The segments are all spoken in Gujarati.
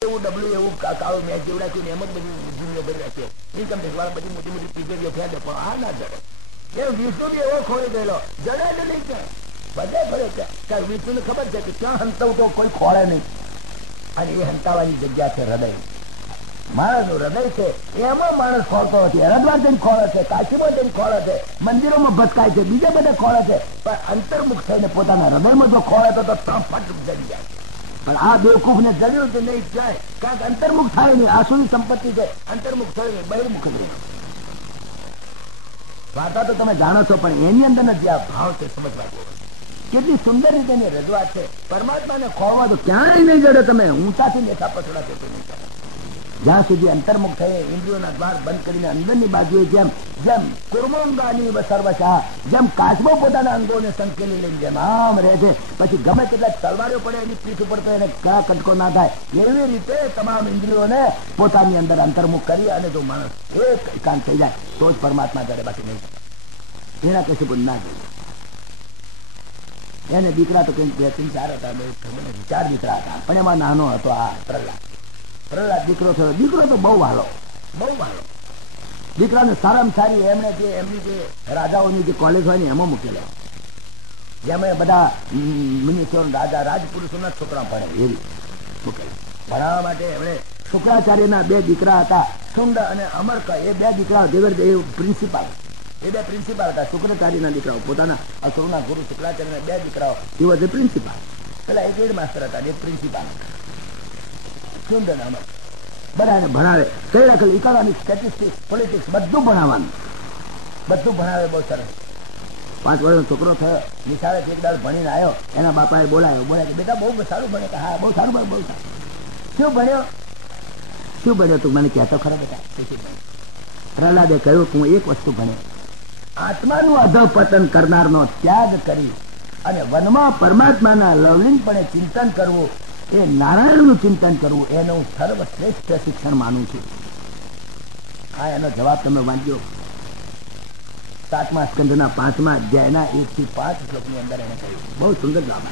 એવું ડબલું એવું કાળું મેચ જેવડાયું ને એમ જ બધી જૂનીઓ ભરી રાખીએ ઇન્કમ ટેક્સ વાળા બધી મોટી મોટી ટીચરીઓ ફેર પણ આ ના જડે એ વિષ્ણુ બી એવો ખોઈ ગયેલો જડે જ નહીં કે બધે ફરે છે વિષ્ણુને ખબર છે કે ત્યાં હંતાવ તો કોઈ ખોળે નહીં અને એ હંતાવાની જગ્યા છે હૃદય માણસનું હૃદય છે એમાં માણસ ખોળતો નથી હરદ્વાર જઈને ખોળે છે કાશીમાં જઈને ખોળે છે મંદિરોમાં ભટકાય છે બીજે બધે ખોળે છે પણ અંતર્મુખ થઈને પોતાના હૃદયમાં જો ખોળે તો ફટ જડી જાય પણ આ બેવકૂફ ને જડ્યું તો નહીં જાય કારણ કે અંતર્મુખ થાય નહીં આસુની સંપત્તિ છે અંતર્મુખ થયું નહીં બહિર્મુખ જ રહ્યું વાર્તા તો તમે જાણો છો પણ એની અંદર જે આ ભાવ છે સમજવા જેવો કેટલી સુંદર રીતે એની રજૂઆત છે પરમાત્માને ખોળવા તો ક્યાંય નહીં જડે તમે ઊંચાથી લેખા પછડા થતો નહીં કરે જ્યાં સુધી અંતર્મુખ થયે ઇન્દ્રિયોના દ્વાર બંધ કરીને અંદરની બાજુએ જેમ જેમ કુર્મોંગાની સર્વશા જેમ કાચબો પોતાના અંગોને સંકેલી લઈને જેમ આમ રહે છે પછી ગમે કેટલા તલવારો પડે એની પીઠ ઉપર તો એને કયા કટકો ના થાય એવી રીતે તમામ ઇન્દ્રિયોને પોતાની અંદર અંતર્મુખ કરી અને જો માણસ એક એકાંત થઈ જાય તો જ પરમાત્મા જડે બાકી નહીં એના કશું પણ ના જોઈએ એને દીકરા તો કઈ 2-3-4 હતા ચાર દીકરા હતા પણ એમાં નાનો હતો આ પ્રહલાદ દીકરો થયો દીકરો તો બહુ વાલો દીકરાને સારામાં સારી એમણે જે એમની જે રાજાઓની જે કોલેજ હોય ને એમાં મૂકેલો જેમણે બધા મિનિસ્ટર રાજા રાજપુરુષોના છોકરા ભણે એવી મૂકેલો ભણાવવા માટે એમણે શુક્રાચાર્યના 2 દીકરા હતા સુંદ અને અમરક એ 2 દીકરા પ્રિન્સિપાલ હતા શુક્રાચાર્યના દીકરાઓ પોતાના અસુરના ગુરુ શુક્રાચાર્યના 2 દીકરાઓ એ વોઝ એ પ્રિન્સિપાલ પેલા એક હેડ માસ્ટર હતા એક પ્રિન્સિપાલ સુંદર અમર બધાને ભણાવે કઈ રાખેલું ઇકોનોમિક્સ સ્ટેટિસ્ટિક્સ પોલિટિક્સ બધું ભણાવે બહુ સરસ 5 વર્ષનો છોકરો થયો નિશાળે એક દાડ ભણીને આવ્યો એના બાપાએ બોલાય કે બેટા બહુ સારું ભણે હા બહુ સારું શું ભણ્યો તું મને કહેતો ખરો બેટા પ્રહલાદે કહ્યું હું એક વસ્તુ ભણ્યો આત્માનું અધપતન કરનારનો ત્યાગ કરી અને વનમાં પરમાત્માના લવલીનપણે ચિંતન કરવું એ નારાયણનું ચિંતન કરવું એનું હું સર્વશ્રેષ્ઠ શિક્ષણ માનું છું આ એનો જવાબ તમે વાંચ્યો 7મા સ્કંધના 5મા અધ્યાયના 1 થી 5 શ્લોકની અંદર એને કહ્યું બહુ સુંદર જવાબ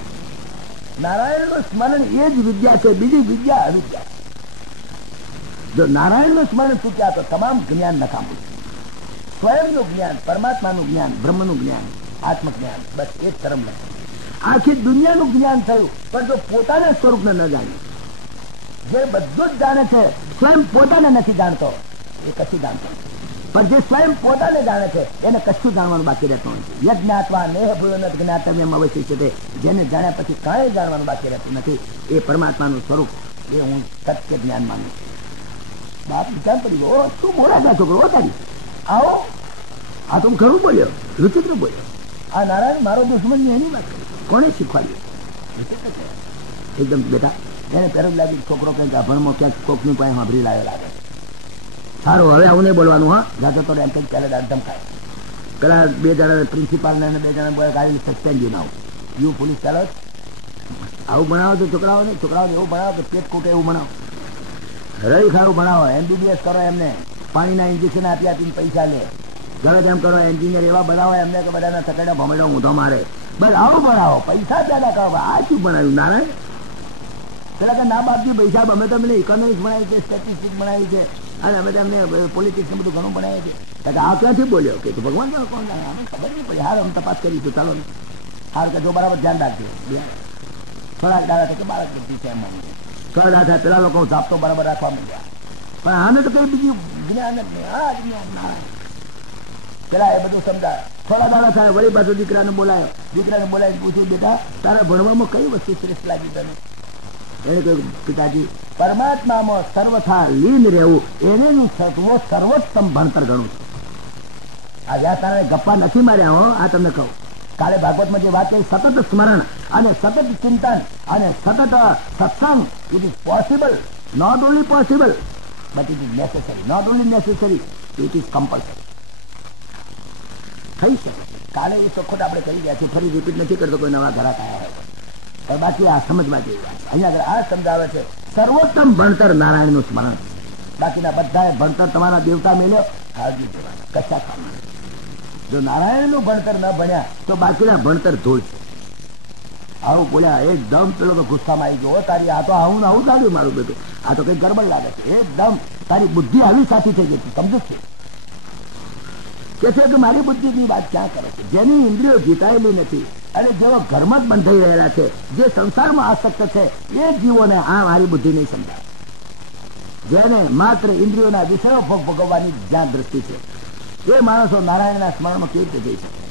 નારાયણનું સ્મરણ એ જ વિદ્યા છે બીજી વિદ્યા અવિદ્યા જો નારાયણનું સ્મરણ ચૂક્યા તો તમામ જ્ઞાન નકામું સ્વયંનું જ્ઞાન પરમાત્માનું જ્ઞાન બ્રહ્મનું જ્ઞાન આત્મજ્ઞાન બસ એ જ ધર્મ નથી આખી દુનિયાનું જ્ઞાન થયું પણ જો પોતાના સ્વરૂપને ન જાણ્યું જે બધું જ જાણે છે સ્વયં પોતાને નથી જાણતો એ કશું જાણતો પણ જે સ્વયં પોતાને જાણે છે એને કશું જાણવાનું બાકી રહેતું નથી યજ્ઞાત્વા નેહ ભૂયો જ્ઞાતવ્યમ અવશ્ય છે જેને જાણ્યા પછી કાંઈ જાણવાનું બાકી રહેતું નથી એ પરમાત્માનું સ્વરૂપ એ હું સત્ય જ્ઞાન માનું છું બાપ વિચાર પડી ગયો શું બોલાતા છોકરો તારી આવો આ તો હું ખરું બોલ્યો વિચિત્ર બોલ્યો આ નારાયણ મારો દુશ્મન એની વાત કરી કોને શીખવાડ્યું એકદમ બેટા એને પહેલા લાગ્યું છોકરો કંઈક અભણમાં ક્યાંક કોકની પાસે સાંભળી લાગે સારું હવે આવું નહીં બોલવાનું હા જાતો તો એમ કંઈક પહેલા ધમકાય પેલા 2 જણા પ્રિન્સિપાલને 2 જણા બોલે ગાડી સસ્પેન્ડ આવું યુ પોલીસ ચાલો આવું ભણાવો તો છોકરાઓને એવું ભણાવો કે પેટ કોટે એવું ભણાવો રઈ ખારું ભણાવો MBBS કરો એમને પાણીના ઇન્જેક્શન આપીને પૈસા લે ઘરે જેમ કરો એન્જિનિયર એવા બનાવો એમને કે બધાના સકડે ભમેડો ઊંધો મારે બસ આવું ભણાવો પૈસા પેદા કરો આ શું ભણાવ્યું નારાયણ પેલા કે ના બાપજી પૈસા અમે તો અમને ઇકોનોમિક્સ ભણાવી છે સ્ટેટિસ્ટિક્સ ભણાવી છે અને અમે તમને પોલિટિક્સ બધું ઘણું ભણાવીએ છે આ ક્યાંથી બોલ્યો કે ભગવાન કોણ અમે ખબર નહીં પડી હાર અમે તપાસ કરીશું ચાલો ને હાર કે જો બરાબર ધ્યાન રાખજો થોડાક દાડા કે બાળક બધી છે એમ થોડા દાડા થાય પેલા લોકો જાપતો બરાબર રાખવા માંડ્યા પણ આને તો કઈ બીજું જ્ઞાન જ નહીં આ જ્ઞાન ના પેલા એ બધું સમજાય થોડા દાડા થાય વળી પાછો દીકરાને બોલાવીને પૂછ્યું બેટા તારા ભણવામાં કઈ વસ્તુ શ્રેષ્ઠ લાગી તને એને કહ્યું પિતાજી પરમાત્મામાં સર્વથા લીન રહેવું એને સર્વોત્તમ ભણતર ગણું છું આ જ્યાં તારે ગપ્પા નથી માર્યા હો આ તમને કહું કાલે ભાગવતમાં જે વાત કરી સતત સ્મરણ અને સતત ચિંતન અને સતત સત્સંગ it is possible not only possible but it is necessary not only necessary it is compulsory થઈ શકે કાલે એ ચોખ્ખોટ આપણે કરી ગયા છીએ ફરી રિપીટ નથી કરતો કોઈ નવા ઘરાક આવ્યા હોય પણ બાકી આ સમજવા જેવી વાત અહીંયા આગળ આ સમજાવે છે સર્વોત્તમ ભણતર નારાયણનું સ્મરણ બાકીના બધા ભણતર તમારા દેવતા મેળ્યો હાજરી દેવાના કશા ખાવાના જો નારાયણનું ભણતર ન ભણ્યા તો બાકીના ભણતર ધૂળ છે આવું બોલ્યા એકદમ પેલો તો ગુસ્સામાં આવી ગયો, તારી આ તો આવું આવું લાગ્યું મારું બેટું, આ તો કઈ ગડબડ લાગે છે, એકદમ તારી બુદ્ધિ આવી સાચી થઈ ગઈ, સમજ છે કે મારી બુદ્ધિની વાત ક્યાં કરે છે? જેની ઇન્દ્રિયો જીતાયેલી નથી અને જેઓ ઘરમાં જ બંધાઈ રહેલા છે, જે સંસારમાં આસક્ત છે, એ જીવોને આ મારી બુદ્ધિ નહીં સમજાય. જેને માત્ર ઇન્દ્રિયોના વિષયો ભોગ ભોગવવાની જ્યાં દ્રષ્ટિ છે, એ માણસો નારાયણના સ્મરણમાં કેવી રીતે જઈ શકે?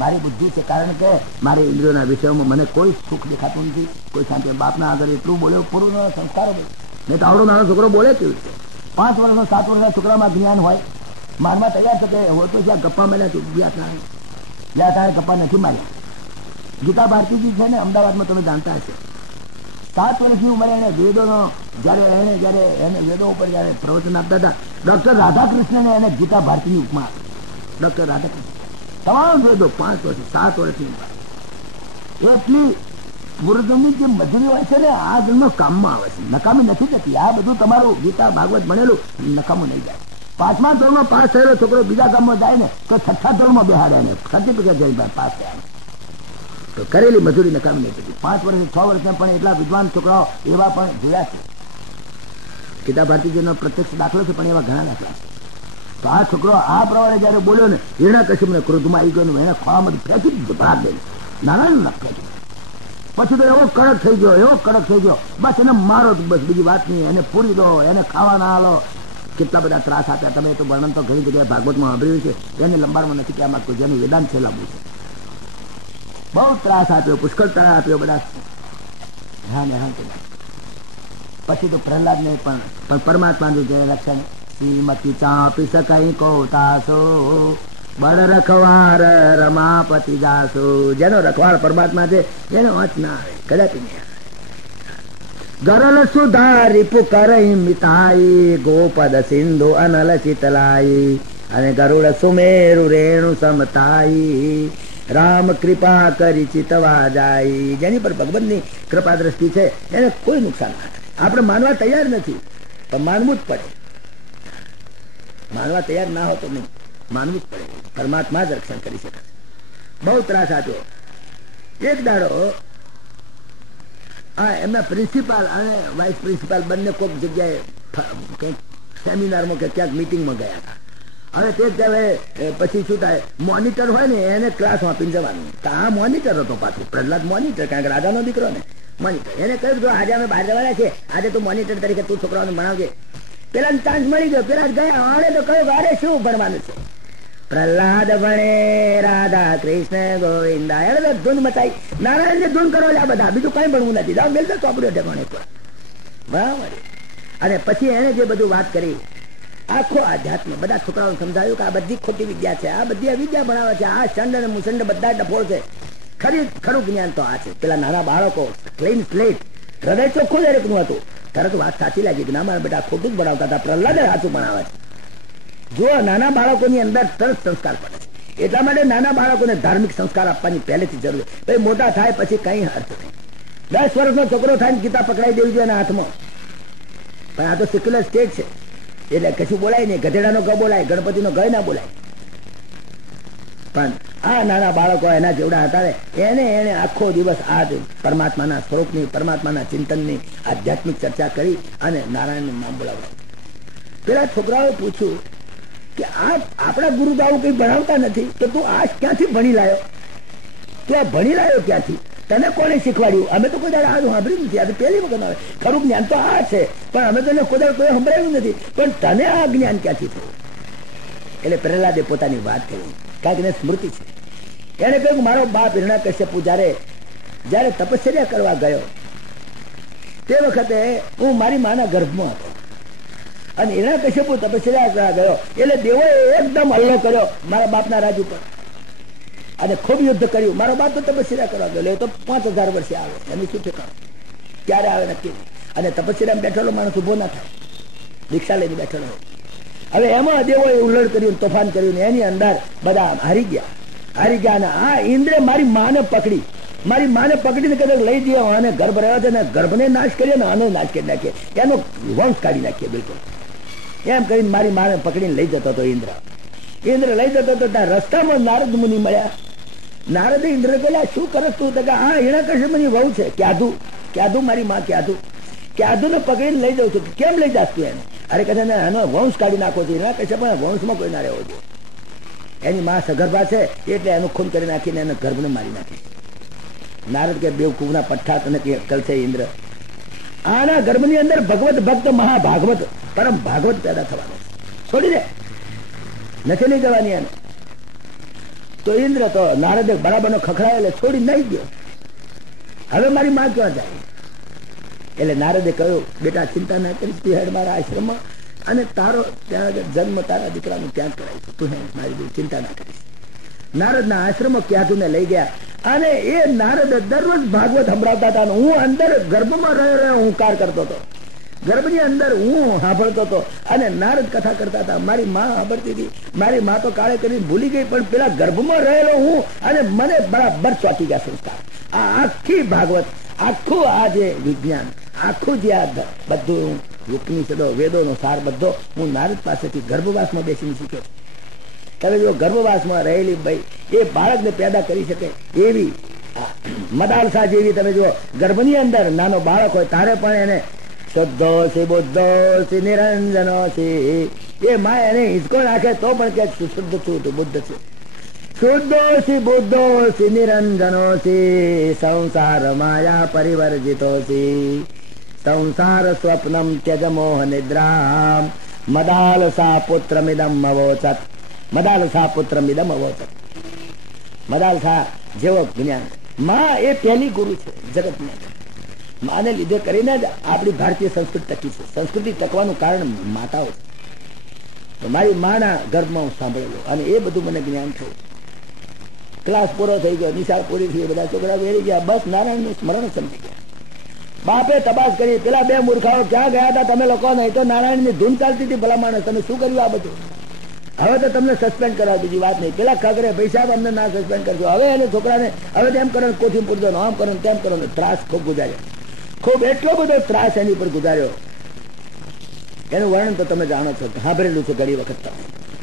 મારી બુદ્ધિ છે, કારણ કે મારી ઇન્દ્રિયોના વિષયોમાં મને કોઈ સુખ દેખાતું નથી, કોઈ શાંતિ. બાપના આગળ એટલું બોલ્યો, પૂરું સંસ્કારો બોલે નહીં તો આવડો નાનો છોકરો બોલે કેવી રીતે? 5 વર્ષનો 7 વર્ષના છોકરામાં જ્ઞાન હોય, માનવા તૈયાર થશે હોય તો જ્યાં ગપ્પા મળ્યા વ્યાસાએ ગપ્પા નથી માર્યા. ગીતા ભારતીજી છે ને, અમદાવાદમાં તમે જાણતા હશે, 7 વર્ષની ઉંમરે એને વેદોનો જયારે એને વેદો ઉપર જયારે પ્રવચન આપતા હતા, ડોક્ટર રાધાકૃષ્ણને એને ગીતા ભારતીની ઉપમા આપી. ડોક્ટર રાધાકૃષ્ણ તમામ વેદો 5 વર્ષ 7 વર્ષની ઉંમર. એટલી પૂર્વજન્મની જે મજૂરી હોય છે ને, આ જન્મ કામમાં આવે છે, નકામી નથી જતી. આ બધું તમારું ગીતા ભાગવત ભણેલું નકામું નહીં જાય. 5મા ધોરણમાં પાસ થયેલો છોકરો બીજા ગામમાં જાય ને તો 6ઠ્ઠા ધોરણમાં બેહાડે ને સર્ટિફિકેટ જઈને પાસ થયા. તો કરેલી મજૂરી નકામી નહીં થતી. 5 વર્ષ 6 વર્ષે પણ એટલા વિદ્વાન છોકરાઓ એવા પણ જોયા છે. ગીતા ભારતીજીનો પ્રત્યક્ષ દાખલો છે, પણ એવા ઘણા દાખલા છે. તો આ છોકરો આ પ્રમાણે જયારે બોલ્યો ને, હિરણ્યકશિપુને ક્રોધમાં આવી ગયો ને એના ખોળામાંથી ફેંકી ભાગ દે નારાયણ ફેંકી. પછી તો એવો કડક થઈ ગયો, બસ એને મારો, બસ બીજી વાત નહીં, એને પૂરી દો, એને ખાવા ના આલો. કેટલા બધા ત્રાસ આપ્યા. તમે તો વર્ણન તો ઘણી જગ્યાએ ભાગવતમાં સાંભળ્યું છે, એને લંબાડમાં નથી કહેવા માંગતું, જેનું વેદાંત છે લાંબુ છે. બહુ ત્રાસ આપ્યો, પુષ્કળ ત્રાસ આપ્યો, બધા હેરાન કર્યા. પછી તો પ્રહલાદને પણ પરમાત્માનું જે રક્ષણ, શ્રીમતી ચાપી શકાય કોતાસો બળ રખવાર રમાપતિ દાસો. જેનો રખવાળ પરમાત્મા છે એનો અંત ના આવે, કદાપી નહીં આવે. ગરલ સુધારી પુકરઈ મિતાઈ ગોપદ સિંધુ અનલ શીતલાઈ અને ગરુડ સુમેરુ રેણુ સમતાઈ રામ કૃપા કરી ચિતવા જાય. જેની પર ભગવાનની કૃપા દ્રષ્ટિ છે એને કોઈ નુકસાન ના થાય. આપણે માનવા તૈયાર નથી, પણ માનવું જ પડે. માનવા તૈયાર ના હો તો નહીં, માનવું જ પડે. પરમાત્મા જ રક્ષણ કરી શકે. બહુ ત્રાસ આપ્યો. એક દાડો એમના પ્રિન્સિપાલ અને વાઇસ પ્રિન્સિપાલ બંને કોઈક જગ્યાએ કંઈક સેમિનારમાં કે ક્યાંક મિટિંગમાં ગયા હતા. હવે તે ત્યારે પછી શું થાય, મોનિટર હોય ને એને ક્લાસ આપીને જવાનું. તો આ મોનિટર હતો પાછું, પ્રહલાદ મોનિટર, કારણ કે રાજાનો દીકરો ને મોનિટર. એને કહ્યું કે આજે અમે બહાર જવાના છે, આજે તું મોનિટર તરીકે તું છોકરાઓને ભણાવજે. પેલા ચાન્સ મળી ગયો, પેલા ગયા. આને તો કહ્યું અરે શું ભણવાનું છે? પ્રહલાદ ભણે રાધા કૃષ્ણ ગોવિંદા, એને તો ધૂન મચાઈ. નારાયણ ને ધૂન કરો, આ બધા બીજું કઈ ભણવું નથી. જાઓ મેલ તો ચોપડ્યો ઠેકાણે પર, બરાબર. અને પછી એને જે બધું વાત કરી, આખો આધ્યાત્મ બધા છોકરાઓને સમજાયું કે આ બધી ખોટી વિદ્યા છે, આ બધી અવિદ્યા ભણાવે છે, આ ચંડ અને મુસંડ બધા ડફોળ છે. ખરું જ્ઞાન તો આ છે. પેલા નાના બાળકો ક્લીન સ્લેટ, હૃદય ચોખ્ખું દરેકનું હતું. તરત વાત સાચી લાગી કે ના મારા બેટા ખોટું જ ભણાવતા હતા, પ્રહલાદ સાચું ભણાવે છે. જો નાના બાળકોની અંદર તરત સંસ્કાર પડે છે. એટલા માટે નાના બાળકોને ધાર્મિક સંસ્કાર આપવાની પહેલેથી જરૂર. પછી મોટા થાય પછી કઈ અર્થ નહીં. 10 વર્ષનો છોકરો થાય ને ગીતા પકડાઈ દેવી જોઈએ એના હાથમાં. પણ આ તો સેક્યુલર સ્ટેટ છે, એટલે કશું બોલાય નહીં. ગધેડાનો ગ બોલાય, ગણપતિનો ગ ના બોલાય. પણ આ નાના બાળકો એના જેવડા હતા એને આખો દિવસ આ પરમાત્માના સ્વરૂપની, પરમાત્માના ચિંતનની આધ્યાત્મિક ચર્ચા કરી અને નારાયણનું નામ બોલાવડાવ્યું. પેલા છોકરાઓએ પૂછ્યું કે આ આપણા ગુરુદાઓ કઈ ભણાવતા નથી, તો તું આ ક્યાંથી ભણી લાયો? તું આ ભણી લાયો ક્યાંથી? તને કોને શીખવાડ્યું? અમે તો કોઈ દાડે આ સાંભળ્યું નથી, આ તો પહેલી વખત આવે. ખરું જ્ઞાન તો આ છે, પણ અમે તો કોઈ દાડે કોઈ સંભળાયું નથી. પણ તને આ જ્ઞાન ક્યાંથી થયું? એટલે પ્રહલાદે પોતાની વાત કરી, કારણ કે એને સ્મૃતિ છે. એને કહ્યું મારો બાપ હિરણ્યકશ્યપુ જયારે તપશ્ચર્યા કરવા ગયો તે વખતે હું મારી માના ગર્ભમાં હતો, અને હિરણ્યકશ્યપુ તપશ્ચર્યા કરવા ગયો એટલે દેવોએ એકદમ હલ્લો કર્યો મારા બાપના રાજ ઉપર અને ખૂબ યુદ્ધ કર્યું. મારો બાપ તો તપશ્ચર્યા કરવા ગયો, તો 5000 વર્ષે આવે, એનું શું ઠેકાણું, ક્યારે આવે નક્કી. અને તપશ્ચર્યામાં બેઠેલો માણસ ઉભો ના થાય, દીક્ષા લઈને બેઠેલો હોય. હવે એમાં દેવોએ ઉલ્લડ કર્યું, તોફાન કર્યું, એની અંદર બધા હારી ગયા. અને આ ઇન્દ્રે મારી માને પકડીને કદાચ લઈ જઈએ, અને ગર્ભ રહ્યો છે ને ગર્ભને નાશ કરીએ ને આને નાશ કરી નાખીએ, એનો વંશ કાઢી નાખીએ બિલકુલ. એમ કરીને મારી માને પકડીને લઈ જતો હતો ઇન્દ્ર લઈ જતો હતો. ત્યાં રસ્તામાં નારદ મુનિ મળ્યા. નારદે ઇન્દ્ર પેલા શું કરસ તું? તો કે આ હિરણ્યકશ્યપની વહુ છે, ક્યાદુ મારી માં ક્યાદુ ને પકડીને લઈ જાઉં છું. કેમ લઈ જાસ તું એને? અરે કહે એનો વંશ કાઢી નાખો છે. હિરણ્યકશ્યપ વંશમાં કોઈ ના રહેવો જોઈએ. એની માં સગર્ભા છે એટલે એનું ખૂન કરી નાખીને એને ગર્ભને મારી નાખી. નારદ કે બેવકૂફના પઠ્ઠા તને અક્કલ છે ઇન્દ્ર? આના ગર્ભની અંદર ભગવત ભક્ત મહાભાગવત પરમ ભાગવત પેદા થવાનો છે. છોડી દે, નથી લઈ જવાની એને. તો ઇન્દ્ર તો નારદે બરાબર નો ખખડાયો એટલે છોડી નહીં ગયો. હવે મારી માં ક્યાં જાય? એટલે નારદે કહ્યું બેટા ચિંતા ના કરીશ, તું હેડ મારા આશ્રમમાં અને તારો ત્યાં જન્મ તારા દીકરાનું ત્યાં કરાય છે. તું હે મારી ચિંતા ના કરીશ. નારદના આશ્રમમાં ક્યાંતુને લઈ ગયા અને એ નારદ દરરોજ ભાગવત સંભળાવતા હતા. હું અંદર ગર્ભમાં રહ્યો હુંકાર કરતો હતો, ગર્ભની અંદર હું સાંભળતો હતો અને નારદ કથા કરતા હતા. મારી માં સાંભળતી હતી. મારી માં તો કાળે કરીને ભૂલી ગઈ, પણ પેલા ગર્ભમાં રહેલો હું અને મને બરાબર ચોંટી ગયા સંસ્કાર. આ આખી ભાગવત, આખું આ જે વિજ્ઞાન, આખું જે આ બધું ઉપનિષદો વેદોનો સાર બધો હું નારદ પાસેથી ગર્ભવાસમાં બેસીને શીખ્યો. તમે જો ગર્ભવાસમાં રહેલી ભાઈ એ બાળકને પેદા કરી શકે એવી મદાલસા જેવી, તમે જો ગર્ભની અંદર નાનો બાળક હોય તારે પણ એને શુદ્ધો છે, બુદ્ધો છે, નિરંજનો છે, એ માં એને હિંચકો નાખે તો પણ કે શુદ્ધ છું, બુદ્ધ છે. શુદ્ધો છે, બુદ્ધો છે, નિરંજનો છે, સંસાર માયા પરિવર્જિતો છે, સંસાર સ્વપ્નમ ત્યજ મોહ નિદ્રા, મદાલસા પુત્રમિદમ અવોચત. મદાલસા પુત્રમિદમ અવોચત. મદાલસા જેવો જ્ઞાન. માં એ પહેલી ગુરુ છે જગતમાં. માને લીધે કરીને જ આપણી ભારતીય સંસ્કૃતિ ટકી છે. સંસ્કૃતિ ટકવાનું કારણ માતાઓ છે. તો મારી માના ગર્ભમાં હું સાંભળેલું અને એ બધું મને જ્ઞાન થયું. ક્લાસ પૂરો થઈ ગયો, નિશાળ પૂરી થઈ, બધા છોકરા વેરી ગયા, બસ નારાયણનું સ્મરણ સમજી ગયા. બાપે તપાસ કરી, પેલા બે મૂર્ખાઓ ક્યાં ગયા હતા તમે લોકો? નહીં તો નારાયણની ધૂન ચાલતી હતી. ભલા માણસ, તમે શું કર્યું આ બધું? હવે તો તમને સસ્પેન્ડ કરાવ, બીજી વાત નહીં. પેલા ખગરે ભાઈ સાહેબ અમને ના સસ્પેન્ડ કરજો. હવે એને છોકરાને હવે તેમ કરો, કોઠી પૂરજો, આમ કરો તેમ કરો. ત્રાસ ખૂબ ગુજાર્યો, ખૂબ એટલો બધો ત્રાસ એની ઉપર ગુજાર્યો. એનું વર્ણન તો તમે જાણો છો, સાંભળેલું છે ઘણી વખત. તમે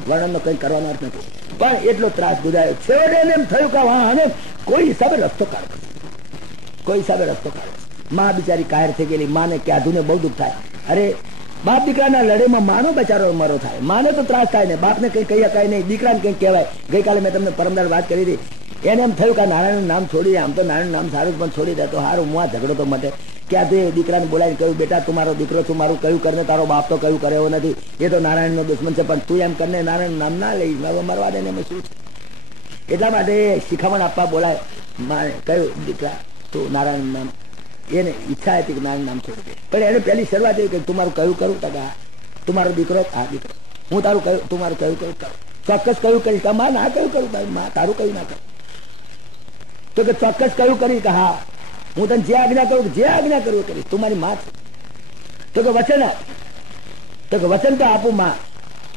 વર્ણન નો કઈ કરવાનો અર્થ નથી, પણ એટલો ત્રાસ ગુજાર્યો. છેવટે એમ થયું કે હા કોઈ હિસાબે રસ્તો કાઢો, કોઈ હિસાબે રસ્તો કાઢો. માં બિચારી કાયર થઈ ગયેલી. માને ક્યાધુને બહુ દુઃખ થાય. અરે બાપ દીકરાના લડેમાં માનો બચારો મરો થાય, માને તો ત્રાસ થાય ને, બાપને કઈ કહી શકાય નહીં, દીકરાને કઈ કહેવાય. ગઈકાલે મેં તમને પરમદાર વાત કરી હતી. એને એમ થયું કે નારાયણનું નામ છોડી દે. આમ તો નારાયણ નામ સારું પણ છોડી દે તો સારું. હું આ ઝઘડો તો મટે. ક્યાં તો દીકરાને બોલાવીને કહ્યું બેટા તું મારો દીકરો છું, મારું કયું કરને, તારો બાપ તો કયું કરે એવો નથી, એ તો નારાયણનો દુશ્મન છે, પણ તું એમ કરને નારાયણ નામ ના લઈ, મરવા દે ને એમાં શું છે. એટલા માટે શિખામણ આપવા બોલાય. મારે કહ્યું દીકરા તું નારાયણ નામ, એને ઈચ્છા હતી કે નારાયણ નામ છોડી દે, પણ એને પહેલી શરૂઆત એવી કે તું મારું કયું કરું? તું મારો દીકરો? હા દીકરો. હું તારું કયું, તું મારું કયું કરું? ચોક્કસ કયું કરીશ? કે માં ના કયું કરું? માં તારું કયું ના કરું? તો કે ચોક્કસ કયું કરી? કે હા હું તને જે આજ્ઞા કરું, જે આજ્ઞા કરું કરીશ. તું મારી માં છે. તો કે વચન આપ. તો કે વચન તો આપું માં,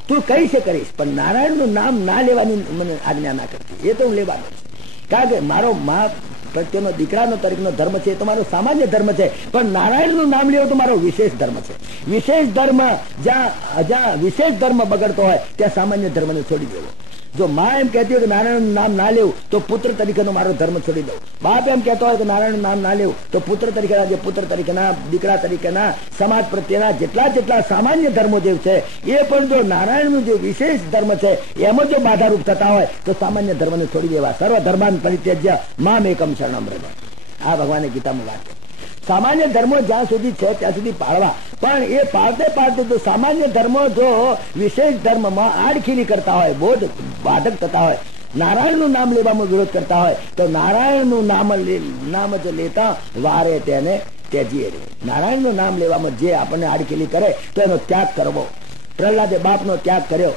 તું કઈ છે કરીશ, પણ નારાયણનું નામ ના લેવાની મને આજ્ઞા ના કરતી. એ તો હું લેવાનું છું, કારણ કે મારો માં પ્રત્યેનો દીકરાનો તરીકેનો ધર્મ છે, તો મારો સામાન્ય ધર્મ છે, પણ નારાયણનું નામ લેવો તો મારો વિશેષ ધર્મ છે. વિશેષ ધર્મ જ્યાં વિશેષ ધર્મ બગડતો હોય ત્યાં સામાન્ય ધર્મને છોડી દેવો. જો માં એમ કહેતી હોય કે નારાયણનું નામ ના લેવું તો પુત્ર તરીકેનો મારો ધર્મ છોડી દઉં. બાપ એમ કહેતો હોય કે નારાયણનું નામ ના લેવું તો પુત્ર તરીકેના, જે પુત્ર તરીકેના, દીકરા તરીકેના, સમાજ પ્રત્યેના જેટલા સામાન્ય ધર્મો જે છે એ પણ જો નારાયણનું જે વિશેષ ધર્મ છે એમાં જો બાધારૂપ થતા હોય તો સામાન્ય ધર્મને છોડી દેવા. સર્વ ધર્માન પરિત્યજ્ય મામ એકમ શરણમ રજ. આ ભગવાને ગીતામાં વાત છે. સામાન્ય ધર્મો જ્યાં સુધી છે ત્યાં સુધી પાળવા, પણ એ પાળતે જો સામાન્ય ધર્મો જો વિશેષ ધર્મમાં આડખીલી કરતા હોય, બોધ બાધક થતા હોય, નારાયણનું નામ લેવામાં વિરોધ કરતા હોય તો નારાયણનું નામ જો લેતા વારે તેને ત્યજીએ. નારાયણનું નામ લેવામાં જે આપણને આડખીલી કરે તો એનો ત્યાગ કરવો. પ્રહલાદે બાપનો ત્યાગ કર્યો,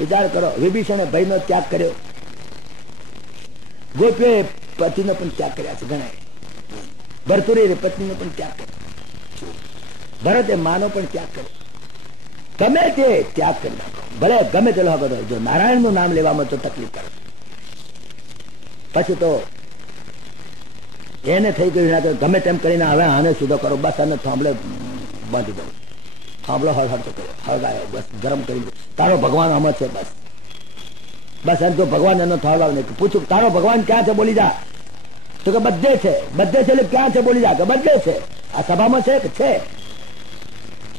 વિચાર કરો. વિભીષણે ભાઈનો ત્યાગ કર્યો. ગોપીએ પતિનો પણ ત્યાગ કર્યા છે ઘણા. ભરતુરી પત્નીનો પણ ત્યાગ કર્યો. ભરતે માનો પણ ત્યાગ કર્યો. ગમે તે ત્યાગ કરી નાખો, ભલે ગમે તે લોકો. જો નારાયણનું નામ લેવામાં તો તકલીફ કરે પછી તો એને થઈ ગયું ગમે તેમ કરીને હવે આને સુધો કરો, બસ આને થાંભલે બાંધી દો, થાંભલો હળહળતો કર્યો, હળગાયો, બસ ગરમ કરી દો, તારો ભગવાન આમાં છે, બસ બસ એમ તો ભગવાન એનો થાળવાવ નહીં. પૂછું તારો ભગવાન ક્યાં છે બોલી જા, તો કે બધે છે. બધે છે એટલે ક્યાં છે બોલી જા, કે બધે છે. આ સભામાં છે કે છે,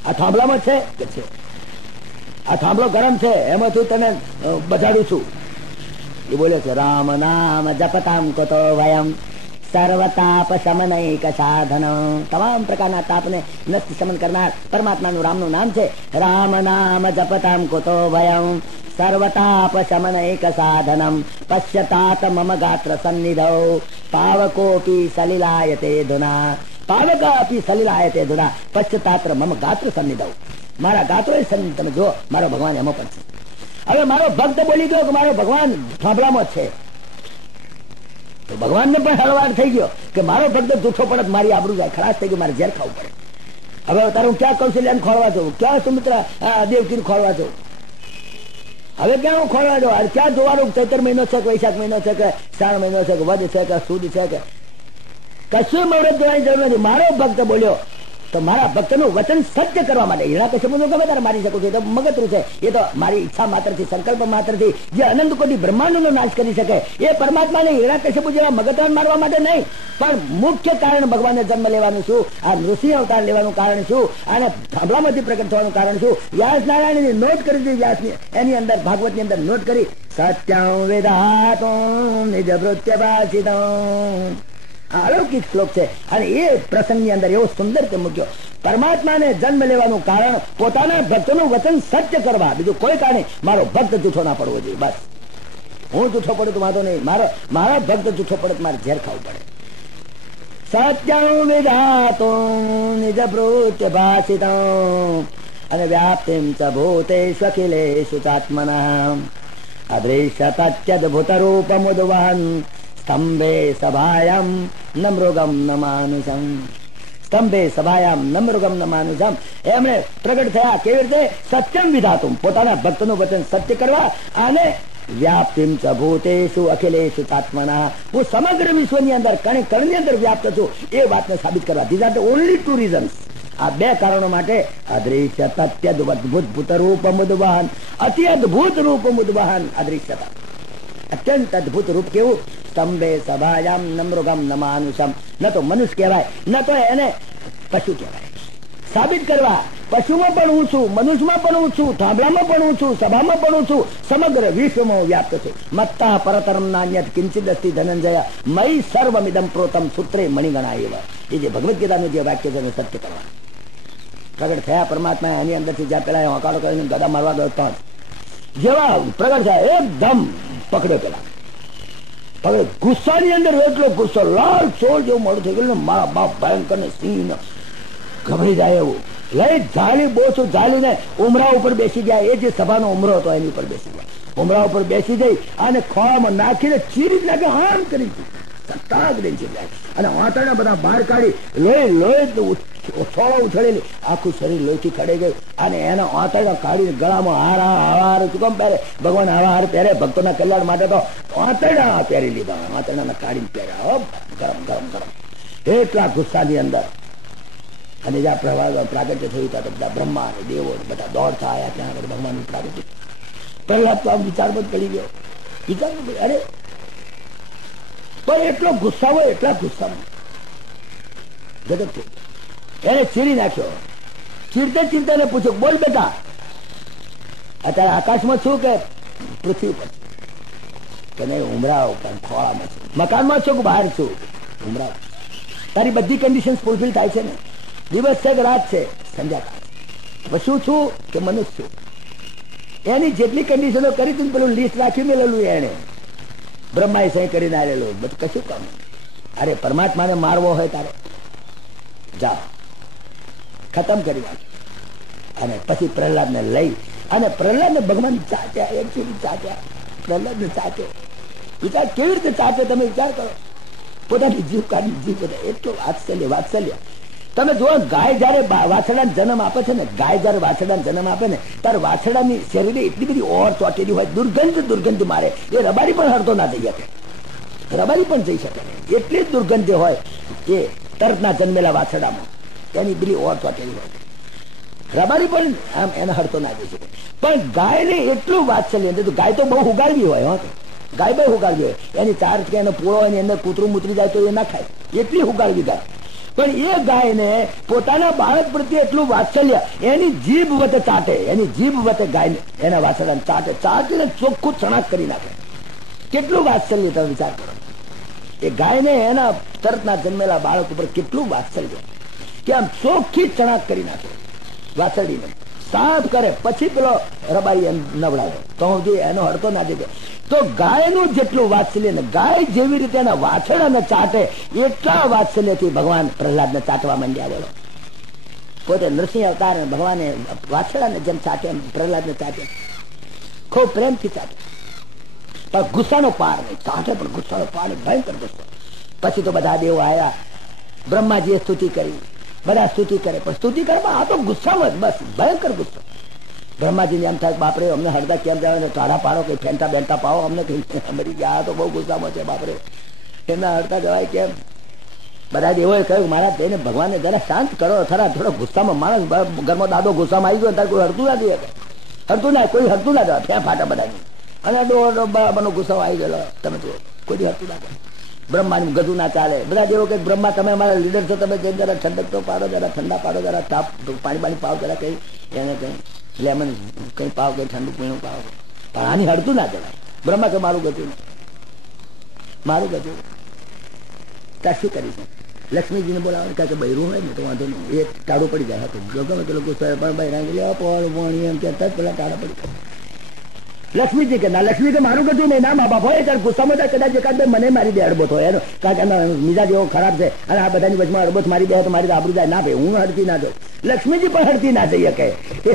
આ થાંભલામાં છે કે છે. આ થાંભલો ગરમ છે એમાં તું તને બજાડું છું. એ બોલે છે રામ નામ જપતામ કતો વયમ સર્વતાપ શમનૈક સાધન. તમામ પ્રકારના તાપને નષ્ટ શમન કરનાર પરમાત્માનું રામનું નામ છે. રામ નામ જપતામ કુતો ભયમ સર્વતાપ શમનૈક સાધનમ પશ્યતાત મમ ગાત્ર સન્નિધૌ પાવકોપી સલિલાયતે ધુના. પાવક અપી સલિલાયતે ધુના પશ્યતાત્ર મમ ગાત્ર સન્નિધૌ. મારા ગાત્રો તમે જો મારો ભગવાન એમાં પણ છે. હવે મારો ભક્ત બોલી ગયો કે મારો ભગવાન થાંભલામાં છે, તો ભગવાનને પણ હળવાડ થઈ ગયો કે મારો ભક્ત જૂઠો પડત મારી આબરૂ જાય ખલાસ થઈ ગયું, મારે ઝેર ખાવું પડે. હવે તારે હું ક્યાં કૌશલ્ય ખોળવા જવું, ક્યાં સુમિત્રા દેવકી ખોળવા જવું, હવે ક્યાં હું ખોળવા જવું, ક્યાં જોવાનું ચૈત્ર મહિનો છે કે વૈશાખ મહિનો છે કે શ્રાવણ મહિનો છે કે વદ છે કે સુદ છે કે કશું મુહૂર્ત જોવાની જરૂર નથી. મારો ભક્ત બોલ્યો તો મારા ભક્તનું વચન સત્ય કરવા માટે હિરણ્યકશ્યપુને ગમે ત્યારે મારી શકું છું, એ તો મગતરું છે, એ તો મારી ઈચ્છા માત્રથી સંકલ્પ માત્રથી જે અનંત કોટી બ્રહ્માંડનો નાશ કરી શકે એ પરમાત્માને હિરણ્યકશ્યપુ જેવા મગતવાન મારવા માટે નહીં, પણ મુખ્ય કારણ ભગવાનને જન્મ લેવાનું શું, આ નૃસિંહ અવતાર લેવાનું કારણ શું, અને થાંભલામાંથી પ્રગટ થવાનું કારણ શું. વ્યાસ નારાયણની નોટ કરી દીધી, વ્યાસની એની અંદર ભાગવતની અંદર નોટ કરી સત્યં વેદાતું નિજ ભૃત્યભાષિતં. અલૌકિક શ્લોક છે અને એ પ્રસંગની અંદર એવો સુંદર તે મૂક્યો. પરમાત્માને જન્મ લેવાનું કારણ પોતાના ભક્તનું વચન સત્ય કરવા, બીજું કોઈ કારણ. મારો ભક્ત જૂઠો ના પડવો જોઈએ, બસ. હું જૂઠો પડું તો વાંધો નહીં, મારો ભક્ત જૂઠો પડે તો મારે ઝેર ખાવું પડે. સત્યં વિધાતું નિજ ભૃત્ય ભાષિતં અને વ્યાપ્તિં ચ ભૂતેષુ અખિલેષુ ચાત્મનઃ અદૃશ્ય તત્યદ્ભુત રૂપમુદ્વહન સ્તંભે સભાયામ ન મૃગમ ન માનુષમ. સ્તંભે સભાયામ ન મૃગમ ન માનુષમ. એમણે પ્રગટ થયા કેવી રીતે? સત્યમ વિધાતું, પોતાના ભક્તનું વચન સત્ય કરવા, અને વ્યાપ્તિમ ચ ભૂતેષુ અખિલેષુ ચાત્મનઃ, હું સમગ્ર વિશ્વની અંદર કણે કણની અંદર વ્યાપ્ત છું એ વાતને સાબિત કરવા. These are the only two reasons. આ બે કારણો માટે અદૃશ્ય તત્યદ્ભુત રૂપ મુદ્વહન, અતિ અદભુત રૂપ મુદ્વહન. અદૃશ્યતા અત્યંત અદભુત રૂપ કેવું? સ્તંભે સભાયામ ન મૃગમ ન માનુષમ. ન તો મનુષ્ય કહેવાય, ન તો એને પશુ કહેવાય. સાબિત કરવા પશુમાં પણ હું છું, મનુષ્યમાં પણ હું છું, થાંભલામાં પણ હું છું, સભામાં પણ હું છું, સમગ્ર વિશ્વમાં હું વ્યાપ્ત છું. મત્તા પરતરમ નાન્યત કિંચિદ અસ્તિ ધનંજય મયી સર્વમિદમ પ્રોતમ સૂત્રે મણિગણા એવ. એ જે ભગવદ ગીતાનું જે વાક્ય છે એને સત્ય કરવા. પ્રગટ થયા પરમાત્મા એની અંદરથી જ્યાં પેલા હોકારો કરીને ગદા મારવા ગયો તો જેવા પ્રગટ થયા એકદમ પકડ્યો પેલા. હવે ગુસ્સાની અંદર એટલો ગુસ્સો, લાલ ચોળ જેવું મોડું થઈ ગયું. મારા બાપ ભયંકર ને સિંહ ગભરી જાય એવું લઈ ઝાલી બોછું ઝાલીને ઉમરા ઉપર બેસી ગયા. એ જે સભાનો ઉમરો હતો એની ઉપર બેસી ગયા. ઉમરા ઉપર બેસી જઈ અને ખોળામાં નાખીને ચીરી નાખે, હામ કરી અને વાતરણા બધા બહાર કાઢી લોહી થોડો ઉછળેલી આખું શરીર લોહીથી ખડે ગયું. અને એના વાતરણા કાઢીને ગળામાં હાર શું કામ પહેરે? ભગવાન આવા હાર પહેરે ભક્તોના કલ્યાણ માટે, તો વાતરણા પહેરી લીધા, વાતરણા કાઢીને પહેર્યા. ગરમ ગરમ ગરમ એટલા ગુસ્સાની અંદર. અને જ્યાં પ્રાગટ્ય થયું ત્યાં બધા બ્રહ્મા અને દેવો બધા દોડતા આવ્યા ત્યાં આગળ ભગવાનનું પ્રાગટ્ય. પહેલા તો આમ વિચારમાં પડી ગયો, વિચારમાં અરે પણ એટલો ગુસ્સા હોય, એટલા ગુસ્સામાં જગત એને ચીરી નાખ્યો. ચીરતે ચીરતે એને પૂછ્યું, બોલ બેટા અત્યારે આકાશમાં છું કે પૃથ્વી પર? કે નહીં, ઉમરા ઉપર ખોળામાં છું. મકાનમાં છું કે બહાર છું? ઉમરા. તારી બધી કન્ડિશન ફૂલફિલ થાય છે ને? દિવસ છે કે રાત છે? સંધ્યાકાળ. પશુ છું કે મનુષ્ય છું? એની જેટલી કન્ડિશનો કરી તું પેલું લિસ્ટ રાખી મેલેલું એને બ્રહ્માએ સહી કરીને આવેલું બધું કશું કામ. અરે પરમાત્માને મારવો હોય તારે જા ખતમ કરી નાખ. અને પછી પ્રહલાદને લઈ અને પ્રહલાદને ભગવાન ચાટ્યા, એકચુઅલી ચાટ્યા. પ્રહલાદને ચાટ્યો. વિચાર કેવી રીતે ચાટે તમે વિચાર કરો. પોતાની જીવ કાઢી જીવ બધા એટલું વાત્સલ્ય. તમે જુઓ, ગાય જયારે વાછડાને જન્મ આપે છે ને, ગાય જયારે વાછડાને જન્મ આપે ને ત્યારે વાછડાની શરીરે એટલી બધી ઓર ચોટેલી હોય, દુર્ગંધ મારે. એ રબારી પણ હરતો ના જઈ શકે, રબારી પણ જઈ શકે. એટલી જ દુર્ગંધ હોય એ તરતના જન્મેલા વાછડામાં, તેની બધી ઓર ચોટેલી હોય. રબારી પણ આમ એને હડતો ના દે છે, પણ ગાયને એટલું વાત્સલ્ય, ગાય તો બહુ ઉગાડવી હોય, ગાય બહુ ઉગાડવી હોય, એની ચાર કે એનો પૂળો હોય અંદર કૂતરું મૂતરી જાય તો એ ના ખાય, એટલી ઉગાડવી ગાય. પણ એ ગાયને પોતાના બાળક પ્રત્યે એટલું વાત્સલ્ય, એની જીભ વતે ચાટે, એની જીભ વતે ગાયને એના વાત્સલ્યને ચાટે, ચાટીને ચોખ્ખું ચણાક કરી નાખે. કેટલું વાત્સલ્ય તમે વિચાર કરો. એ ગાયને એના તરતના જન્મેલા બાળક ઉપર કેટલું વાત્સલ્ય, કે આમ ચોખ્ખી ચણાક કરી નાખે, વાછરડીને સાફ કરે, પછી પેલો રબારી એમ નવડાવે તો એનો હડતો ના દે. તો ગાયનું જેટલું વાત્સલ્ય ને ગાય જેવી રીતે એના વાછરડાને ચાટે, એટલા વાત્સલ્યથી ભગવાન પ્રહલાદને ચાટવા માંડ્યા. બોલો, પોતે નરસિંહ અવતાર ભગવાને વાછરડાને જેમ ચાટે એમ પ્રહલાદને ચાટે, ખૂબ પ્રેમથી ચાટે, પણ ગુસ્સાનો પાર નહીં. ચાટે પણ ગુસ્સાનો પાર નહીં, ભયંકર ગુસ્સો. પછી તો બધા દેવો આવ્યા, બ્રહ્માજીએ સ્તુતિ કરી, બધા સ્તુતિ કરે, પણ સ્તુતિ કરવામાં આ તો ગુસ્સામાં બસ ભયંકર ગુસ્સો. બ્રહ્માજીને એમ થાય બાપરે અમને હરદા કેમ જાય, ટાઢા પાડો, કઈ ફેંટા બેંટા પાવો, અમને કઈ મરી ગયા, આ તો બહુ ગુસ્સામાં છે બાપરે, એમના હરતા જવાય કેમ? બધા દેવોએ કહ્યું મહારાજ તેને ભગવાનને જરા શાંત કરો, ખરા થોડો ગુસ્સામાં માણસ ઘરમાં દાદો ગુસ્સામાં આવી ગયો, ત્યારે કોઈ હરતું ના જોઈએ, હરતું ના, કોઈ હરતું ના જવા, ફ્યા ફાટા બધાની, અને બનો ગુસ્સો આવી ગયેલો, તમે જુઓ કોઈ હરતું ના કરે. બ્રહ્માનું ગધું ના ચાલે. બધા જેવો કે બ્રહ્મા તમે અમારા લીડર છો, તમે જેમ જરા ઠંડક તો પાડો, જરા ઠંડા પાડો, જરા તાપ પાણી પાણી પાવ, જરા કઈ એને કઈ લેમન કઈ પાવ, કઈ ઠંડુ પીણું પાવ, પણ આની હડતું ના જવાય. બ્રહ્મા કે મારું ગધું, મારું ગધું. ત્યાં શું કરીશું? લક્ષ્મીજીને બોલાવવાનું, કારણ કે બૈરું હોય ને તો વાંધો નહીં, એ ટાળું પડી જાય હતું, ગમે તે લોકો પણ બૈરા એમ કહેતા જ પેલા ટાળા પડી જાય. લક્ષ્મીજી કે ના, લક્ષ્મી કે મારું ગધું નહીં, ના મા બાપ હોય ત્યારે ગુસ્સામાં થાય, કદાચ એકાદ બે મને મારી દે અડબો હોય એનો, કારણ કે મિજાજ એવો ખરાબ છે, અને આ બધાની વચમાં અડબોત મારી દે તો મારી આબરૂ જાય. ના ભાઈ, હું હડતી ના જાઉં, લક્ષ્મીજી પણ હડતી ના જઈએ કે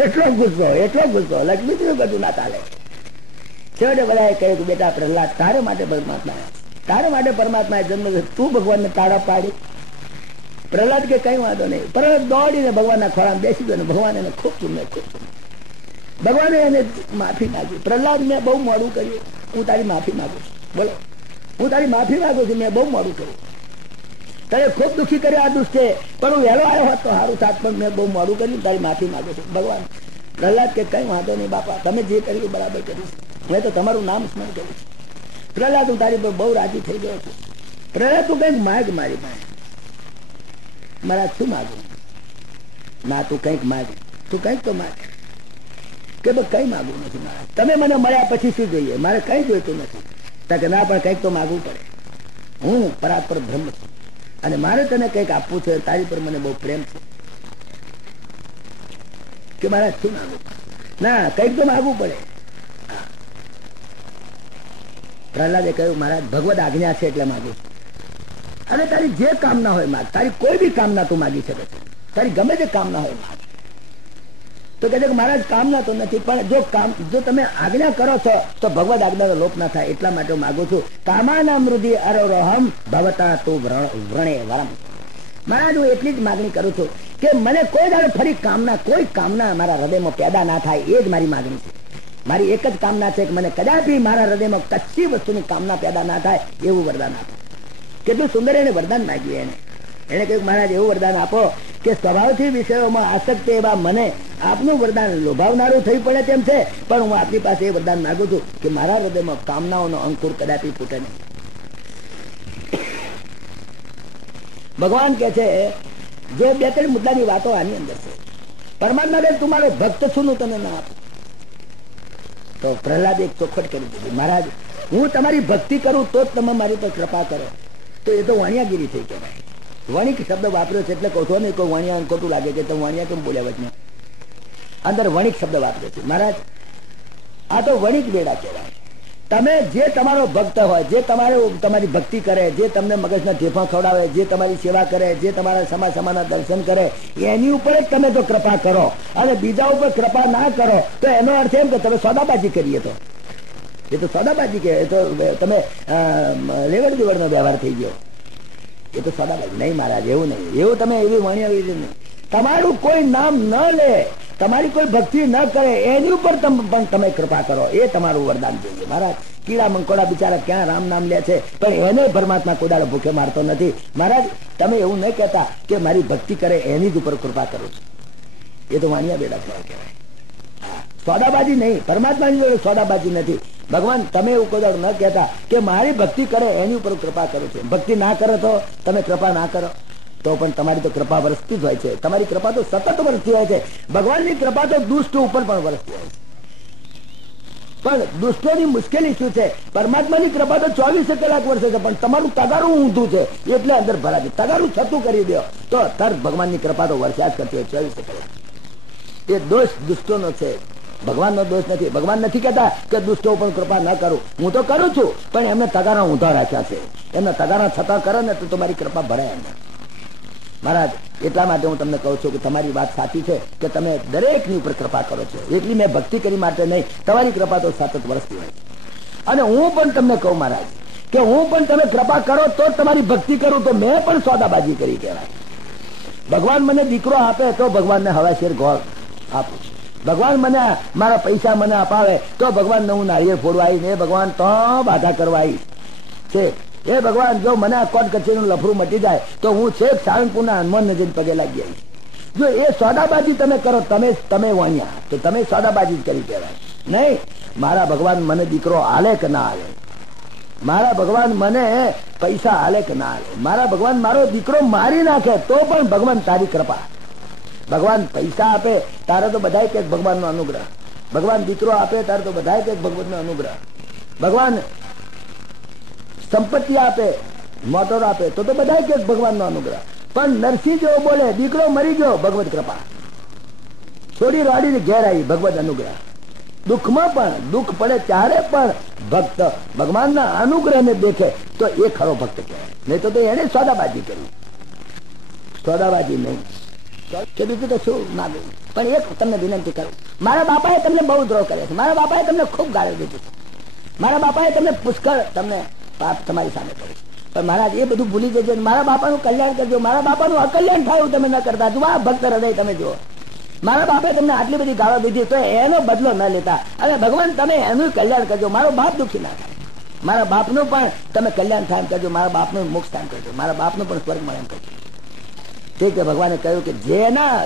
એટલો ગુસ્સો, એટલો ગુસ્સો, લક્ષ્મીજીનું ગધું ના ચાલે. છેવટે બધાએ કહ્યું કે બેટા પ્રહલાદ, તારે માટે પરમાત્મા, તારે માટે પરમાત્માએ જન્મ, તું ભગવાનને તાળા પાડી. પ્રહલાદ કે કઈ વાંધો નહીં. પ્રહલાદ દોડીને ભગવાનના ખોળામાં બેસી ગયો, ભગવાન એને ખૂબ ચૂમે, ખૂબ ચૂમે. ભગવાને એને માફી માંગી. પ્રહલાદ, મેં બહુ મોડું કર્યું, હું તારી માફી માંગુ છું. બોલો, હું તારી માફી માંગુ છું, મેં બહુ મોડું કર્યું, તારે ખૂબ દુઃખી કર્યો આ દુષ્ટે, પણ હું વહેલો આવ્યો હોત તો સારું થાત, પણ મેં બહુ મોડું કર્યું, તારી માફી માંગુ છું. ભગવાન પ્રહલાદ કે કઈ વાંધો નહીં બાપા, તમે જે કર્યું બરાબર કર્યું, મેં તો તમારું નામ સ્મરણ કર્યું છે. પ્રહલાદ, હું તારી પર બહુ રાજી થઈ ગયો છું. પ્રહલાદ, તું કઈક માગ મારી પાસે. મારા શું માગું? ના, તું કઈક માગ, તું કઈક તો માગ. કે કઈ માગવું નથી મારે, તમે મને મળ્યા પછી શું જોઈએ, મારે કઈ જોઈતું નથી. કે ના, પણ કઈક તો માગવું પડે, હું પરાત્પર બ્રહ્મ છું, અને મારે તને કઈક આપવું છે, તારી પર મને બહુ પ્રેમ છે. કે મારે શું માગવું? ના, કઈક તો માગવું પડે. પ્રહલાદે કહ્યું મહારાજ, ભગવદ આજ્ઞા છે એટલે માગું છું. અને તારી જે કામના હોય માગ, તારી કોઈ બી કામના તું માગી શકે છે, તારી ગમે તે કામના હોય માગ. તો કહે છે કે મહારાજ કામના તો નથી, પણ જો તમે આજ્ઞા કરો છો તો ભગવદ આજ્ઞાનો લોપ ના થાય, એટલા માટે હું માગું છું. કામાના મૃદિ અરોહમ ભવતા તું વ્રણે વરમ. મહારાજ, હું એટલી જ માગણી કરું છું કે મને કોઈ દાડો ફરી કોઈ કામના મારા હૃદયમાં પેદા ના થાય, એ જ મારી માગણી છે. મારી એક જ કામના છે કે મને કદાપી મારા હૃદયમાં કચ્છી વસ્તુની કામના પેદા ના થાય, એવું વરદાન આપો. કેટલું સુંદર એને વરદાન માગ્યું. એને કહ્યું મહારાજ, એવું વરદાન આપો કે સ્વભાવથી વિષયોમાં આસક્ત એવા મને આપનું વરદાન લોભાવનારું થઈ પડે તેમ છે, પણ હું આપની પાસે એ વરદાન માંગુ છું કે મારા હૃદયમાં કામનાઓનો અંકુર કદાપી ફૂટે નહીં. ભગવાન કે છે, જે બે ત્રણ મુદ્દાની વાતો આની અંદર છે. પરમાત્મા, તું મારો ભક્ત છું, હું તને ના આપું. તો પ્રહલાદ એક ચોખવટ કરી દીધી, મહારાજ, હું તમારી ભક્તિ કરું તો જ તમે મારી પર કૃપા કરો. તો એ તો વાણિયાગીરી થઈ કહેવાય. વણિક શબ્દ વાપર્યો છે એટલે કહો છો ને, કોઈ વાણિયા ખોટું લાગે કે તમે વાણિયા કેમ બોલ્યા વચમાં, અંદર વણિક શબ્દ વાપર્યો છે. મહારાજ, આ તો વણિક વેડા કહેવાય. તમે જે તમારો ભક્ત હોય, જે તમારી ભક્તિ કરે, જે તમને મગજના ઢેફા ખવડાવે, જે તમારી સેવા કરે, જે તમારા સમાના દર્શન કરે, એની ઉપર જ તમે તો કૃપા કરો, અને બીજા ઉપર કૃપા ના કરો તો એનો અર્થ એમ કે તમે સોદાબાજી કરીએ. તો એ તો સોદાબાજી કે એ તો તમે લેવડ દેવડનો વ્યવહાર થઈ ગયો, એ તો સોદાબાજી નહીં. મહારાજ, એવું નહીં, એવું તમે એવી વાણિયા નહીં. તમારું કોઈ નામ ન લે, તમારી કોઈ ભક્તિ ન કરે, એની ઉપર પણ તમે કૃપા કરો, એ તમારું વરદાન જોઈએ. મહારાજ, કીડા મંકોડા બિચારા ક્યાં રામ નામ લે છે, પણ એને પરમાત્મા કોદાળો ભૂખે મારતો નથી. મહારાજ, તમે એવું નહીં કહેતા કે મારી ભક્તિ કરે એની જ ઉપર કૃપા કરું છું. એ તો વાણિયા બેડા થવા કહેવાય. સોદાબાજી નહીં, પરમાત્માની જોડે સોદાબાજી નથી. ભગવાન તમે એવું કોઈ ન કહેતા કે મારી ભક્તિ કરે એની ઉપર કૃપા કરે છે. ભક્તિ ના કરો તો તમે કૃપા ના કરો તો પણ તમારી તો કૃપા વરસતી જ હોય છે. તમારી કૃપા તો સતત વરસતી હોય છે. ભગવાનની કૃપા તો દુષ્ટ ઉપર પણ વરસતી હોય છે. પણ દુષ્ટોની મુશ્કેલી શું છે? પરમાત્માની કૃપા તો 24 કલાક વરસે છે, પણ તમારું તગારું ઊંધું છે એટલે અંદર ભરાય. તગારું છતું કરી દો તો તરત ભગવાનની કૃપા તો વરસ્યા જ કરતી હોય 24 કલાક. એ દોષ દુષ્ટોનો છે, ભગવાનનો દોષ નથી. ભગવાન નથી કહેતા કે દુષ્ટો ઉપર કૃપા ન કરું, હું તો કરું છું, પણ એમને તગારા ઊંધા રાખ્યા છે. એમને તગારા છતાં કરે ને તો તમારી કૃપા ભરાય એમને. મહારાજ એટલા માટે હું તમને કહું છું કે તમારી વાત સાચી છે કે તમે દરેકની ઉપર કૃપા કરો છો. એટલી મેં ભક્તિ કરી માટે નહીં, તમારી કૃપા તો સતત વરસતી હોય. અને હું પણ તમને કહું મહારાજ કે હું પણ તમે કૃપા કરો તો તમારી ભક્તિ કરું તો મેં પણ સોદાબાજી કરી કહેવાય. ભગવાન મને દીકરો આપે તો ભગવાનને હવાશેર ગોળ આપું. ભગવાન મને મારા પૈસા મને અપાવે તો ભગવાનને હું નાળિયેર ફોડવા આવીશ. એ ભગવાન તો બાધા કરવા આવીશ છે. એ ભગવાન જો મને આ કોર્ટ કચેરીનું લફરું મટી જાય તો હું છેક સાળંગપુરના હનુમાનને જઈને પગે લાગી આવીશ. જો એ સોદાબાજી તમે કરો તમે વાણ્યા તો તમે સોદાબાજી જ કરી કહેવાય. નહીં, મારા ભગવાન મને દીકરો આલે કે ના આલે, મારા ભગવાન મને પૈસા આલે કે ના આલે, મારા ભગવાન મારો દીકરો મારી નાખે તો પણ ભગવાન તારી કૃપા. ભગવાન પૈસા આપે તારે તો બધાય કે ભગવાનનો અનુગ્રહ, ભગવાન દીકરો આપે તારે તો બધાય કે ભગવાનનો અનુગ્રહ, ભગવાન સંપત્તિ આપે મોટર આપે તો બધાય કે ભગવાનનો અનુગ્રહ. પણ નરસિંહ જેવો બોલે દીકરો મરી ગયો ભગવત કૃપા, છોડી રાડીને ઘેર આવી ભગવત અનુગ્રહ. દુઃખમાં પણ દુઃખ પડે ત્યારે પણ ભક્ત ભગવાનના અનુગ્રહને દેખે તો એ ખરો ભક્ત કહેવાય. નહીં તો એને સોદાબાજી કરી, સોદાબાજી નહીં. બીજું તો શું માગું, પણ એક તમને વિનંતી કરું, મારા બાપાએ તમને બહુ દ્રોહ કર્યો છે, મારા બાપાએ તમને ખૂબ ગાળો દીધી છે, મારા બાપાએ તમને પુષ્કળ તમને પાપ તમારી સામે કર્યું, પણ મહારાજ એ બધું ભૂલી જજો, મારા બાપાનું કલ્યાણ કરજો. મારા બાપાનું અકલ્યાણ થાય તમે ન કરતા. જો આ ભક્ત હૃદય તમે જુઓ, મારા બાપે તમને આટલી બધી ગાળો દીધી તો એનો બદલો ન લેતા. અને ભગવાન તમે એનું કલ્યાણ કરજો, મારો બાપ દુઃખી ના થાય, મારા બાપનું પણ તમે કલ્યાણ થાય કરજો, મારા બાપનું મોક્ષ થાય કરજો, મારા બાપનું પણ સ્વર્ગ મળે એમ કરજો. ઠીક છે. ભગવાને કહ્યું કે જેના